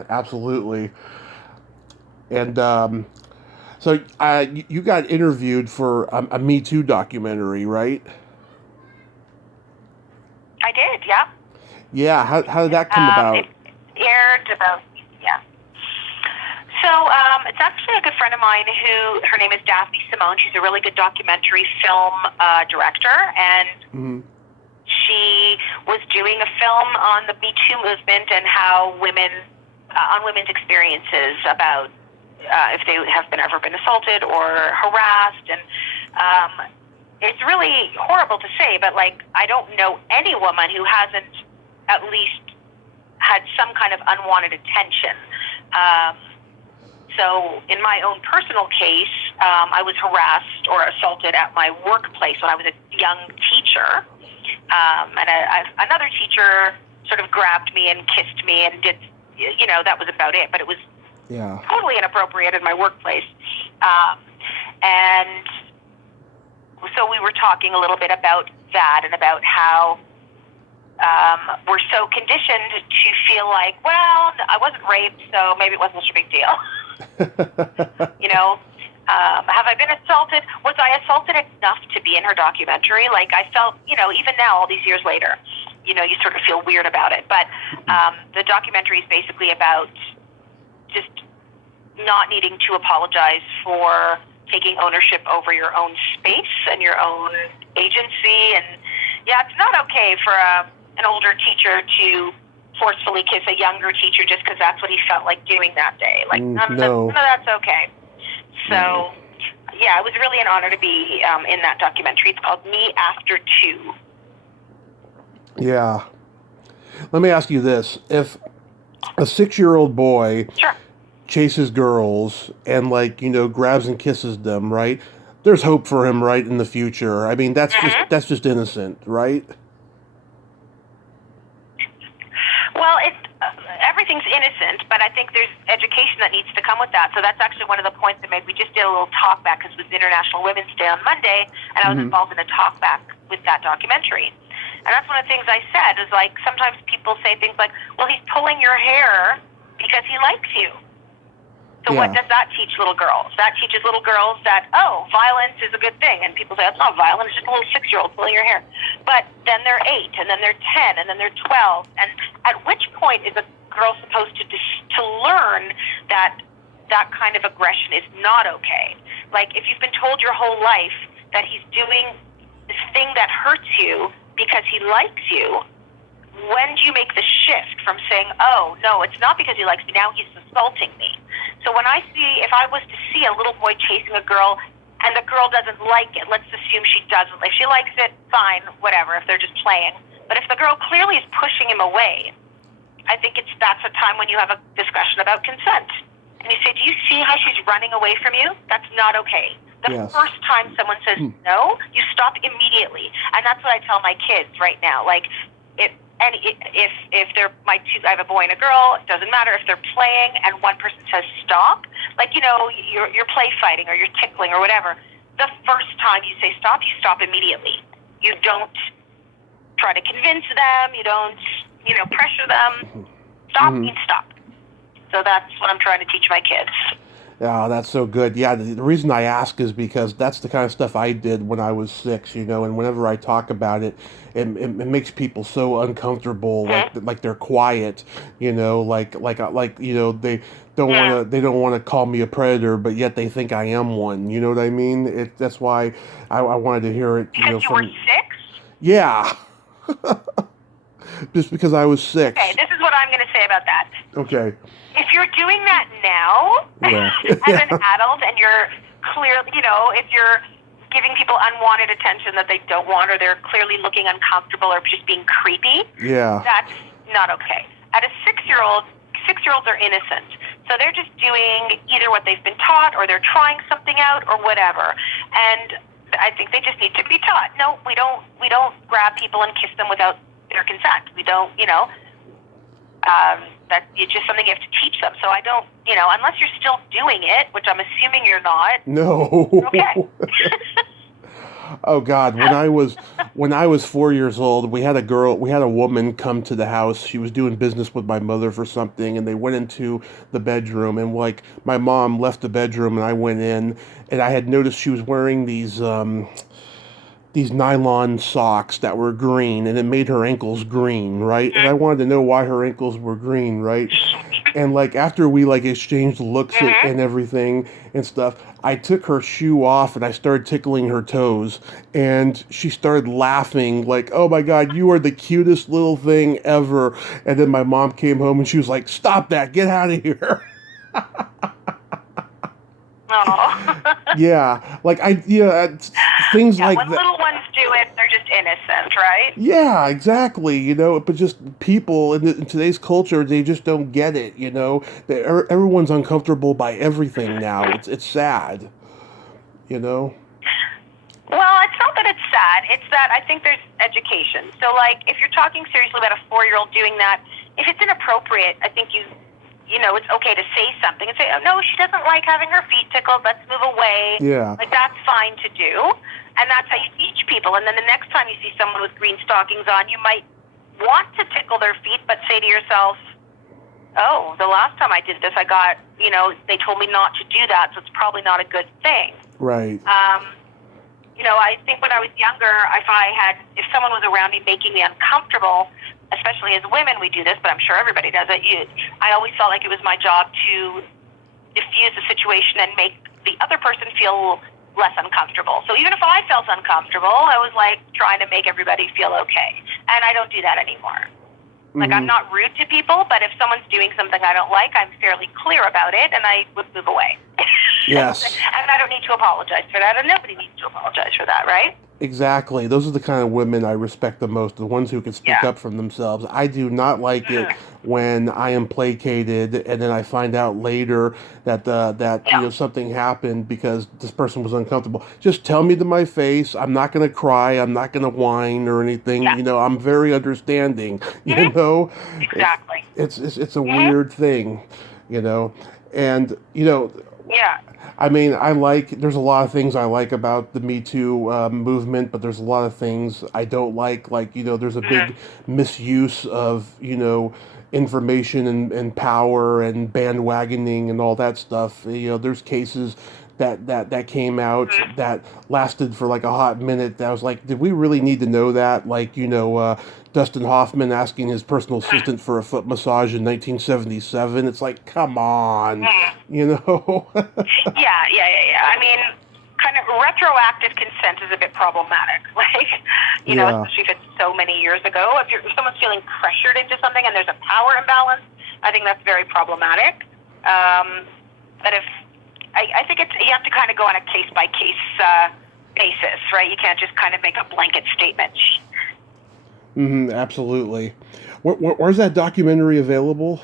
Absolutely. And so you got interviewed for a Me Too documentary, right? I did. Yeah. Yeah. How did that come about? It aired about. Yeah. So it's actually a good friend of mine her name is Daphne Simone. She's a really good documentary film director, and she was doing a film on the Me Too movement and how on women's experiences about if they have ever been assaulted or harassed. And it's really horrible to say, but like, I don't know any woman who hasn't at least had some kind of unwanted attention. So in my own personal case, I was harassed or assaulted at my workplace when I was a young teacher. And another teacher sort of grabbed me and kissed me and did, you know, that was about it. But it was totally inappropriate in my workplace. And so we were talking a little bit about that and about how we're so conditioned to feel like, well, I wasn't raped, so maybe it wasn't such a big deal. You know, have I been assaulted? Was I assaulted enough to be in her documentary? Like, I felt, you know, even now, all these years later, you know, you sort of feel weird about it. But the documentary is basically about just not needing to apologize for taking ownership over your own space and your own agency. And yeah, it's not okay for an older teacher to forcefully kiss a younger teacher just because that's what he felt like doing that day. Like, none of that's okay. So, yeah, it was really an honor to be in that documentary. It's called MeAfterToo. Yeah. Let me ask you this. If a 6-year-old boy chases girls and, like, you know, grabs and kisses them, right? There's hope for him, right, in the future. I mean, that's just innocent, right? Well, everything's innocent, but I think there's education that needs to come with that. So that's actually one of the points that we just did a little talk back because it was International Women's Day on Monday, and I was involved in a talk back with that documentary. And that's one of the things I said is, like, sometimes people say things like, well, he's pulling your hair because he likes you. So what does that teach little girls? That teaches little girls that, oh, violence is a good thing. And people say, it's not violent, it's just a little 6-year-old pulling your hair. But then they're 8, and then they're 10, and then they're 12. And at which point is a girl supposed to learn that that kind of aggression is not okay? Like, if you've been told your whole life that he's doing this thing that hurts you because he likes you, when do you make the shift from saying, oh, no, it's not because he likes me, now he's assaulting me? So if I was to see a little boy chasing a girl and the girl doesn't like it, let's assume she doesn't. If she likes it, fine, whatever, if they're just playing. But if the girl clearly is pushing him away, I think that's a time when you have a discussion about consent. And you say, do you see how she's running away from you? That's not okay. The first time someone says no, you stop immediately. And that's what I tell my kids right now. Like, if they're I have a boy and a girl, it doesn't matter if they're playing and one person says stop, like, you know, you're play fighting or you're tickling or whatever. The first time you say stop, you stop immediately. You don't try to convince them. You don't, you know, pressure them. Stop means stop. So that's what I'm trying to teach my kids. Oh, that's so good. Yeah, the reason I ask is because that's the kind of stuff I did when I was 6, and whenever I talk about it, it makes people so uncomfortable, Mhm. like they're quiet, they Yeah. they don't want to call me a predator, but yet they think I am one. You know what I mean? That's why I wanted to hear it, Because you were from, 6? yeah, just because I was Okay, 6. this is what I'm going to say about that. Okay. If you're doing that now, Yeah. as an Yeah. adult, and you're clearly, if you're giving people unwanted attention that they don't want, or they're clearly looking uncomfortable or just being creepy, Yeah. that's not okay. At a 6-year-old, 6-year-olds are innocent. So they're just doing either what they've been taught, or they're trying something out, or whatever. And I think they just need to be taught. No, we don't grab people and kiss them without their consent. We don't, that it's just something you have to teach them. So I don't, unless you're still doing it, which I'm assuming you're not. No. Okay. Oh God, when I was 4 years old, we had a woman come to the house. She was doing business with my mother for something, and they went into the bedroom, and like my mom left the bedroom, and I went in, and I had noticed she was wearing these nylon socks that were green, and it made her ankles green, right? And I wanted to know why her ankles were green, right? And like after we like exchanged looks Mm-hmm. and everything and stuff, I took her shoe off and I started tickling her toes, and she started laughing like, "Oh my God, you are the cutest little thing ever!" And then my mom came home and she was like, "Stop that! Get out of here!" Oh. Yeah, like things Yeah, like when that. little ones do it, they're just innocent, right? Yeah, exactly. But just people in today's culture, they just don't get it. Everyone's uncomfortable by everything now. It's sad. You know. Well, it's not that it's sad. It's that I think there's education. So, like, if you're talking seriously about a 4-year-old doing that, if it's inappropriate, I think it's okay to say something and say, "Oh no, she doesn't like having her feet tickled. Let's move away." Yeah. Like that's fine to do, and that's how you teach people. And then the next time you see someone with green stockings on, you might want to tickle their feet, but say to yourself, "Oh, the last time I did this, I got, they told me not to do that, so it's probably not a good thing." Right. I think when I was younger, if someone was around me making me uncomfortable, especially as women, we do this, but I'm sure everybody does it. I always felt like it was my job to diffuse the situation and make the other person feel less uncomfortable. So even if I felt uncomfortable, I was like trying to make everybody feel okay. And I don't do that anymore. Like, I'm not rude to people, but if someone's doing something I don't like, I'm fairly clear about it, and I would move away. Yes. And I don't need to apologize for that, and nobody needs to apologize for that, right? Exactly. Those are the kind of women I respect the most, the ones who can speak Yeah. up for themselves. I do not like it when I am placated and then I find out later that Yeah. something happened because this person was uncomfortable. Just tell me to my face. I'm not going to cry. I'm not going to whine or anything. Yeah. I'm very understanding. It's Exactly. it's a weird thing, and Yeah. I mean, there's a lot of things I like about the Me Too movement, but there's a lot of things I don't like. Like, there's a big misuse of, information and power and bandwagoning and all that stuff. There's cases that came out that lasted for like a hot minute. That was like, did we really need to know that? Like, Dustin Hoffman asking his personal assistant for a foot massage in 1977. It's like, come on, you know? Yeah. I mean, kind of retroactive consent is a bit problematic. Like, Yeah. especially if it's so many years ago. If someone's feeling pressured into something and there's a power imbalance, I think that's very problematic. But I think you have to kind of go on a case by case basis, right? You can't just kind of make a blanket statement. Absolutely. Where's that documentary available?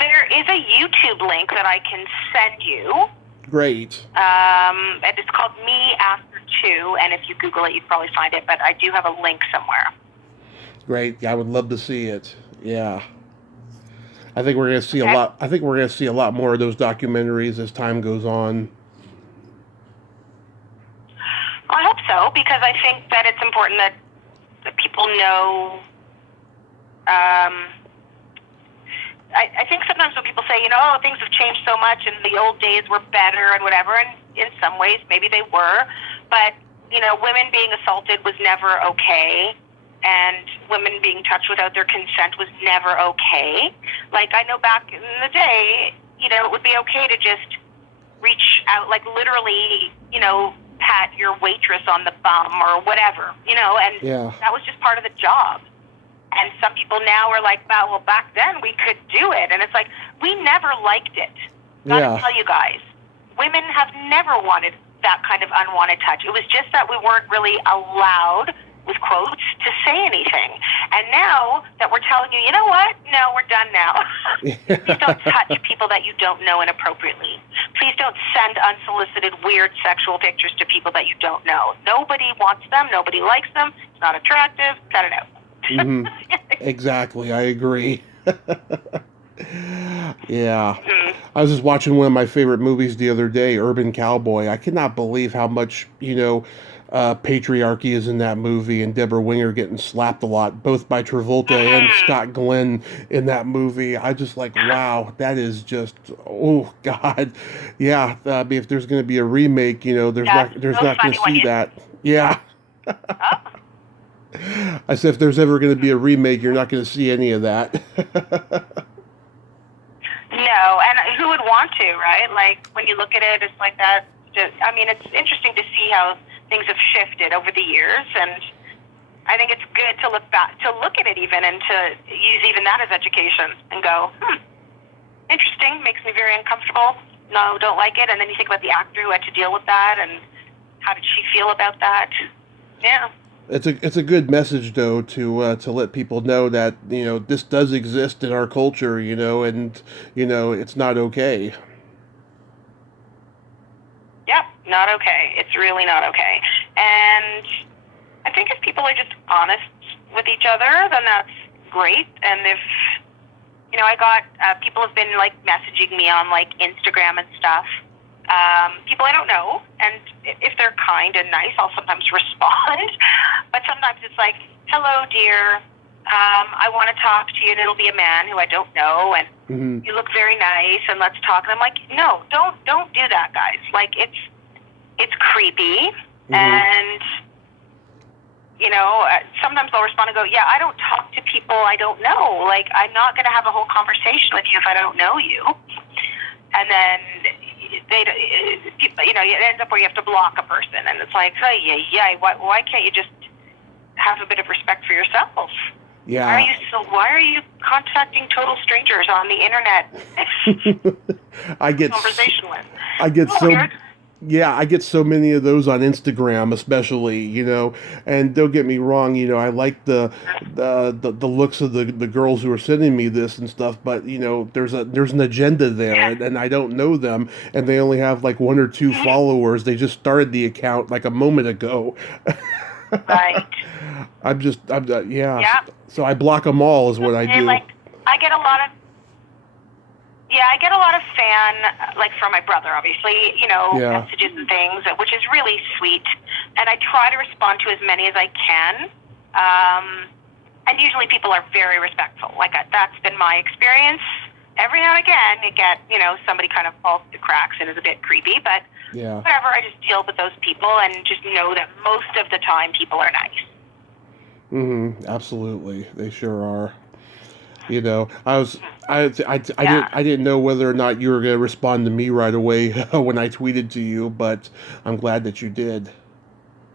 There is a YouTube link that I can send you. Great. And it's called MeAfterToo, and if you Google it, you'd probably find it. But I do have a link somewhere. Great. I would love to see it. Yeah. I think we're going to see a Okay. lot. I think we're going to see a lot more of those documentaries as time goes on. I hope so, because I think that it's important that people know I think sometimes when people say, oh, things have changed so much and the old days were better and whatever, and in some ways maybe they were, but, women being assaulted was never okay, and women being touched without their consent was never okay. Like, I know back in the day, it would be okay to just reach out, like literally, pat your waitress on the bum or whatever, and that was just part of the job. And some people now are like, well, back then we could do it. And it's like, we never liked it. Gotta tell you guys, women have never wanted that kind of unwanted touch. It was just that we weren't really allowed, with quotes, to say anything. And now that we're telling you, you know what? No, we're done now. Please don't touch people that you don't know inappropriately. Please don't send unsolicited, weird sexual pictures to people that you don't know. Nobody wants them. Nobody likes them. It's not attractive. Cut it out. Mm-hmm. Exactly. I agree. Yeah. Mm-hmm. I was just watching one of my favorite movies the other day, Urban Cowboy. I cannot believe how much, patriarchy is in that movie, and Deborah Winger getting slapped a lot, both by Travolta and Scott Glenn in that movie. I just like, wow, that is just, oh God. Yeah. If there's going to be a remake, there's not going to see that. Yeah. I said, if there's ever going to be a remake, you're not going to see any of that. No, and who would want to, right? Like, when you look at it, it's like that. It's interesting to see how things have shifted over the years, and I think it's good to look at it even, and to use even that as education and go, interesting, makes me very uncomfortable. No, don't like it. And then you think about the actor who had to deal with that, and how did she feel about that? Yeah. It's a good message, though, to let people know that this does exist in our culture, and it's not okay. Yep, not okay. It's really not okay. And I think if people are just honest with each other, then that's great. And if I got people have been like messaging me on like Instagram and stuff. People I don't know, and if they're kind and nice, I'll sometimes respond. But sometimes it's like, hello, dear, I want to talk to you, and it'll be a man who I don't know, and you look very nice, and let's talk. And I'm like, no, don't do that, guys. Like, it's creepy, and sometimes they'll respond and go, yeah, I don't talk to people I don't know. Like, I'm not going to have a whole conversation with you if I don't know you. And then it ends up where you have to block a person, and it's like, why can't you just have a bit of respect for yourself? Yeah. Why are you contacting total strangers on the internet? I get so many of those on Instagram, especially, and don't get me wrong, I like the looks of the girls who are sending me this and stuff, but there's an agenda there, and I don't know them, and they only have like 1 or 2 followers. They just started the account like a moment ago. Right. Yeah. So I block them all is what I do. Like, I get a lot of fan, like, from my brother, obviously, messages and things, which is really sweet. And I try to respond to as many as I can. And usually people are very respectful. Like, that's been my experience. Every now and again, you get, somebody kind of falls through the cracks and is a bit creepy. But whatever, I just deal with those people and just know that most of the time people are nice. Absolutely. They sure are. I didn't know whether or not you were going to respond to me right away when I tweeted to you, but I'm glad that you did.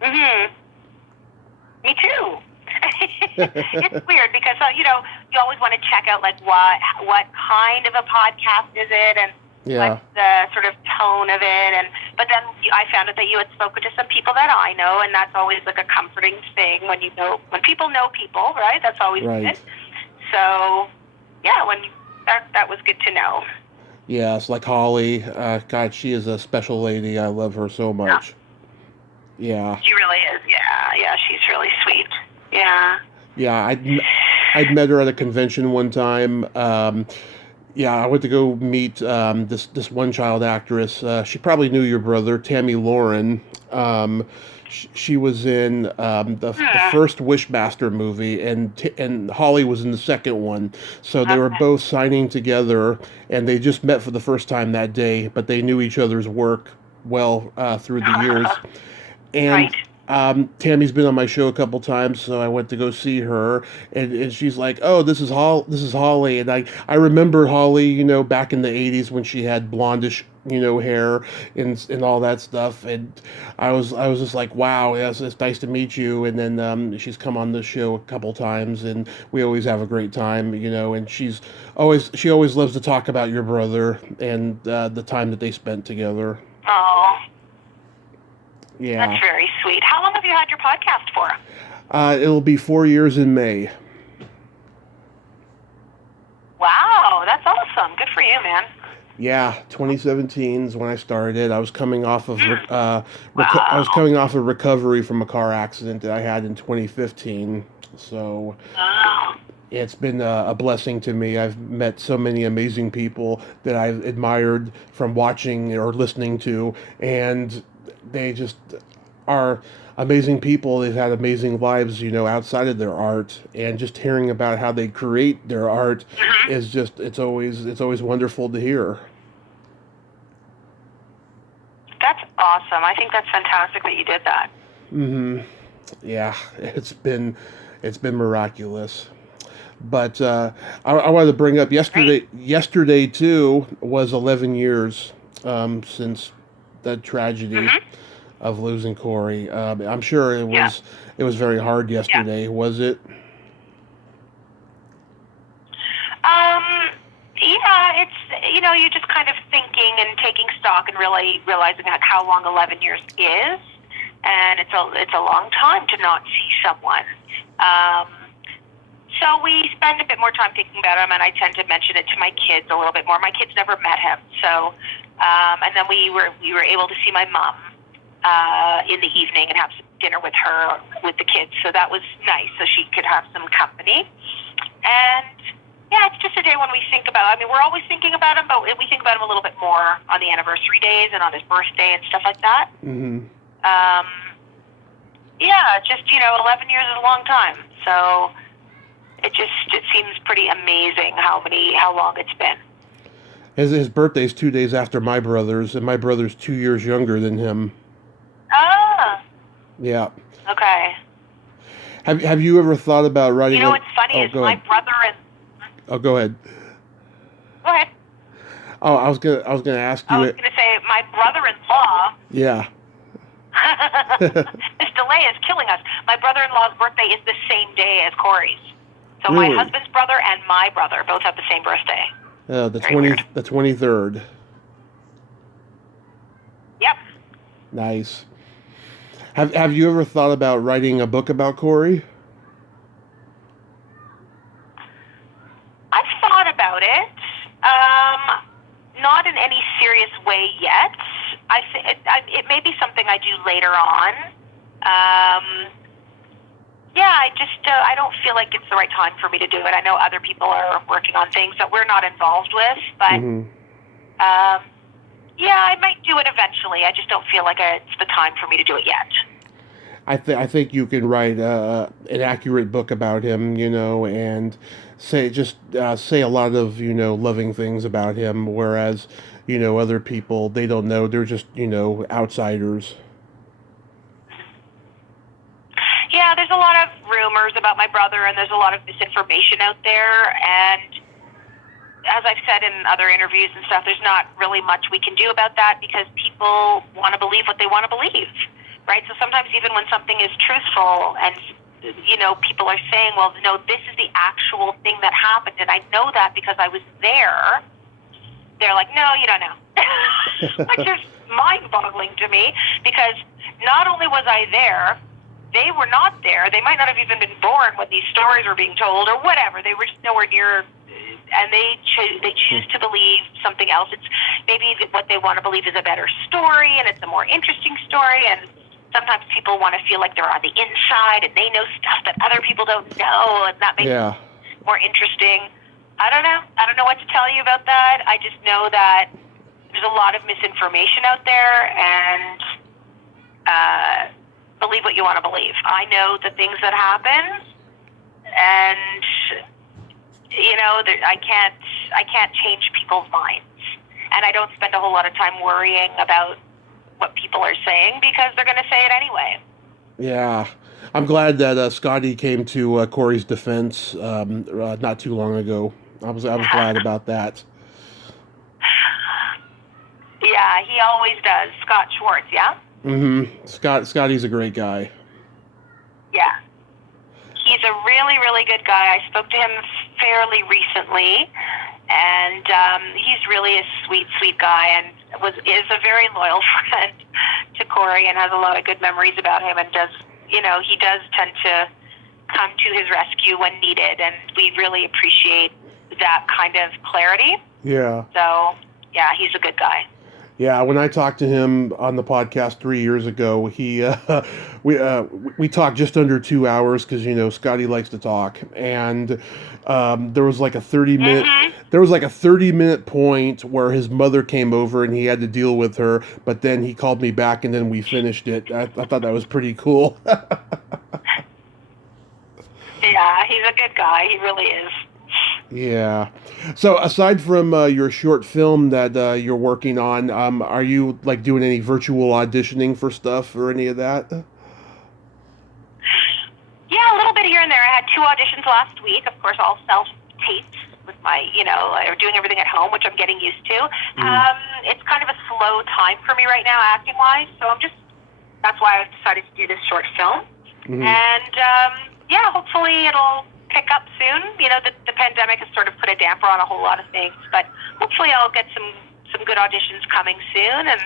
Me too. It's weird because you always want to check out like what kind of a podcast is it, and what's the sort of tone of it, but then I found out that you had spoken to some people that I know, and that's always like a comforting thing when people know people, right? That's always good. So, yeah, that was good to know. Yeah, it's like Holly. God, she is a special lady. I love her so much. Yeah. She really is. Yeah, she's really sweet. Yeah. Yeah, I'd met her at a convention one time. I went to go meet this one child actress. She probably knew your brother, Tammy Lauren. She was in the first Wishmaster movie, and Holly was in the second one. So they were Okay. both signing together, and they just met for the first time that day, but they knew each other's work well through the years. Right. And Tammy's been on my show a couple times, so I went to go see her, and she's like, "Oh, this is Holly," and I remember Holly, back in the '80s when she had blondish, hair and all that stuff, and I was just like, "Wow, yes, it's nice to meet you." And then she's come on the show a couple times, and we always have a great time, and she always loves to talk about your brother and the time that they spent together. Oh, that's Yeah. very sweet. How long have you had your podcast for? It'll be 4 years in May. Wow, that's awesome. Good for you, man. Yeah, 2017 is when I started. I was coming off of I was Wow. coming off of recovery from a car accident that I had in 2015. So Wow. it's been a blessing to me. I've met so many amazing people that I've admired from watching or listening to, and they just are amazing people. They've had amazing lives, outside of their art, and just hearing about how they create their art Hmm. is just it's always wonderful to hear. That's awesome. I think that's fantastic that you did that. Hmm. Yeah, it's been miraculous. But I wanted to bring up Great. yesterday. Yesterday too was 11 years since that tragedy Hmm. of losing Corey. I'm sure Yeah. it was very hard Yeah. yesterday. Was it? Um, yeah, it's, you're just kind of thinking and taking stock and really realizing how long 11 years is. And it's a long time to not see someone. Um, so we spend a bit more time thinking about him, and I tend to mention it to my kids a little bit more. My kids never met him, so and then we were able to see my mom in the evening and have some dinner with her with the kids. So that was nice, so she could have some company. And yeah, it's just a day when we think about. I mean, we're always thinking about him, but we think about him a little bit more on the anniversary days and on his birthday and stuff like that. Hmm. Um, yeah, just 11 years is a long time. So it seems pretty amazing how long it's been. His birthday's 2 days after my brother's, and my brother's 2 years younger than him. Ah, Yeah. okay. Have you ever thought about writing a? What's funny Oh, is go my ahead. brother and Oh, go ahead. go ahead. Oh, I was gonna ask I you was it. going to say my brother-in-law. Yeah. This delay is killing us. My brother-in-law's birthday is the same day as Corey's. So my Really? husband's brother and my brother both have the same birthday. The Very weird. 23rd. Yep. Nice. Have you ever thought about writing a book about Corey? I've thought about it. Not in any serious way yet. It may be something I do later on. Yeah, I don't feel like it's the right time for me to do it. I know other people are working on things that we're not involved with, but Hmm. yeah, I might do it eventually. I just don't feel like it's the time for me to do it yet. I think you can write an accurate book about him, and say a lot of loving things about him, whereas other people, they don't know, they're just outsiders. Yeah, there's a lot of rumors about my brother, and there's a lot of misinformation out there. And as I've said in other interviews and stuff, there's not really much we can do about that because people want to believe what they want to believe, right? So sometimes even when something is truthful and, people are saying, well, no, this is the actual thing that happened, and I know that because I was there, they're like, no, you don't know. Which is mind-boggling to me because not only was I there, they were not there. They might not have even been born when these stories were being told or whatever. They were just nowhere near, and they choose to believe something else. It's maybe what they want to believe is a better story, and it's a more interesting story. And sometimes people want to feel like they're on the inside and they know stuff that other people don't know, and that makes Yeah. it more interesting. I don't know. I don't know what to tell you about that. I just know that there's a lot of misinformation out there, and believe what you want to believe. I know the things that happen, and I can't change people's minds, and I don't spend a whole lot of time worrying about what people are saying because they're going to say it anyway. Yeah. I'm glad that Scotty came to Corey's defense not too long ago. I was glad about that. Yeah, he always does. Scott Schwartz, yeah? Mm-hmm. Scotty's a great guy. Yeah. He's a really, really good guy. I spoke to him fairly recently, and he's really a sweet, sweet guy, and is a very loyal friend to Corey, and has a lot of good memories about him, and he does tend to come to his rescue when needed, and we really appreciate that kind of clarity. Yeah. So, yeah, he's a good guy. Yeah, when I talked to him on the podcast 3 years ago, we talked just under 2 hours because Scotty likes to talk, and there was like a 30-minute there was like a 30-minute point where his mother came over and he had to deal with her, but then he called me back and then we finished it. I thought that was pretty cool. Yeah, he's a good guy. He really is. Yeah. So aside from your short film that you're working on, are you like doing any virtual auditioning for stuff or any of that? Yeah, a little bit here and there. I had 2 auditions last week. Of course, all self-taped with my, doing everything at home, which I'm getting used to. It's kind of a slow time for me right now, acting-wise. So that's why I decided to do this short film. Mm-hmm. And hopefully it'll pick up soon. The pandemic has sort of put a damper on a whole lot of things, but hopefully I'll get some good auditions coming soon and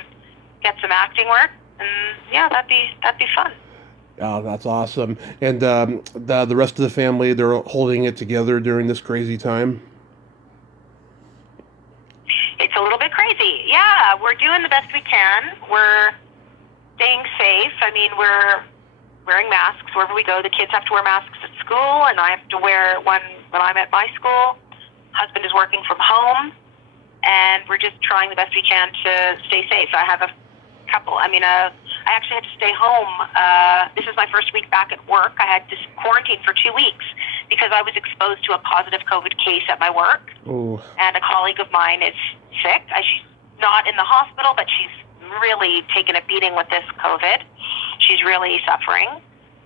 get some acting work, and that'd be fun. Oh, that's awesome. And the rest of the family, they're holding it together during this crazy time? It's a little bit crazy. Yeah, we're doing the best we can. We're staying safe. I mean, we're wearing masks wherever we go. The kids have to wear masks at school, and I have to wear one when I'm at my school. Husband is working from home, and we're just trying the best we can to stay safe. I have a couple. I actually had to stay home. This is my first week back at work. I had to quarantine for 2 weeks because I was exposed to a positive COVID case at my work. Ooh. And a colleague of mine is sick. She's not in the hospital, but she's really taken a beating with this COVID. She's really suffering.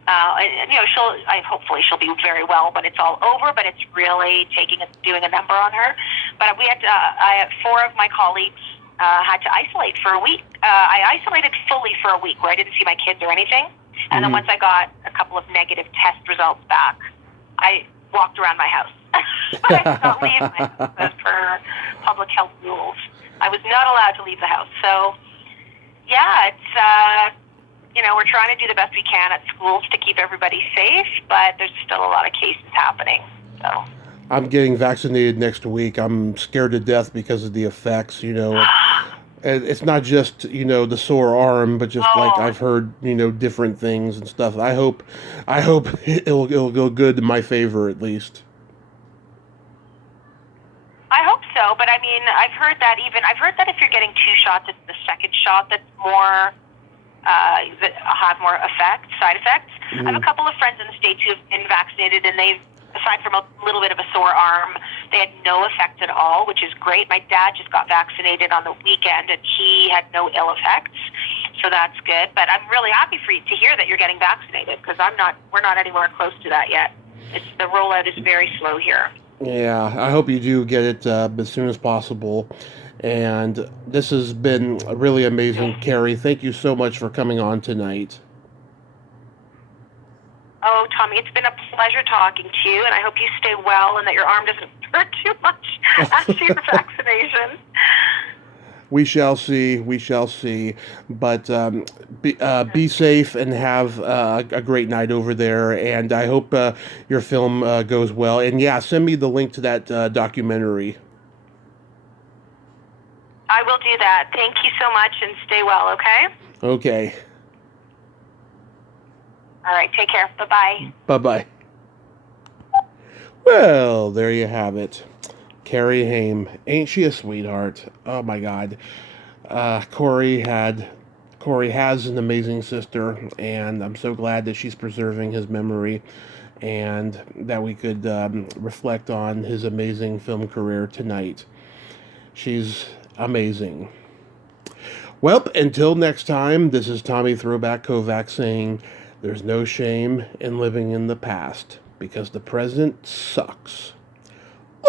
Hopefully she'll be very well when it's all over, but it's really doing a number on her. But we had 4 of my colleagues had to isolate for a week. I isolated fully for a week where I didn't see my kids or anything. And then once I got a couple of negative test results back, I walked around my house. But I did not leave my house as per public health rules. I was not allowed to leave the house. So, yeah, it's, we're trying to do the best we can at schools to keep everybody safe, but there's still a lot of cases happening. So I'm getting vaccinated next week. I'm scared to death because of the effects, It's not just, the sore arm, but just like I've heard, different things and stuff. I hope it'll go good in my favor at least. I hope so, but I've heard that if you're getting 2 shots, it's the second shot that's more that have more side effects. I have a couple of friends in the States who have been vaccinated, and they've, aside from a little bit of a sore arm, they had no effect at all, which is great. My dad just got vaccinated on the weekend, and he had no ill effects, so that's good. But I'm really happy for you to hear that you're getting vaccinated, because we're not anywhere close to that yet. The rollout is very slow here. Yeah, I hope you do get it as soon as possible. And this has been really amazing, Cari. Thank you so much for coming on tonight. Oh, Tommy, it's been a pleasure talking to you, and I hope you stay well and that your arm doesn't hurt too much after your vaccination. We shall see. We shall see. But be safe and have a great night over there. And I hope your film goes well. And yeah, send me the link to that documentary. I will do that. Thank you so much, and stay well, okay? Okay. All right, take care. Bye-bye. Bye-bye. Well, there you have it. Cari Haim. Ain't she a sweetheart? Oh, my God. Corey had Corey has an amazing sister, and I'm so glad that she's preserving his memory and that we could reflect on his amazing film career tonight. She's amazing. Well, until next time, this is Tommy Throwback Kovac saying there's no shame in living in the past because the present sucks.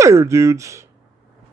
Later, dudes.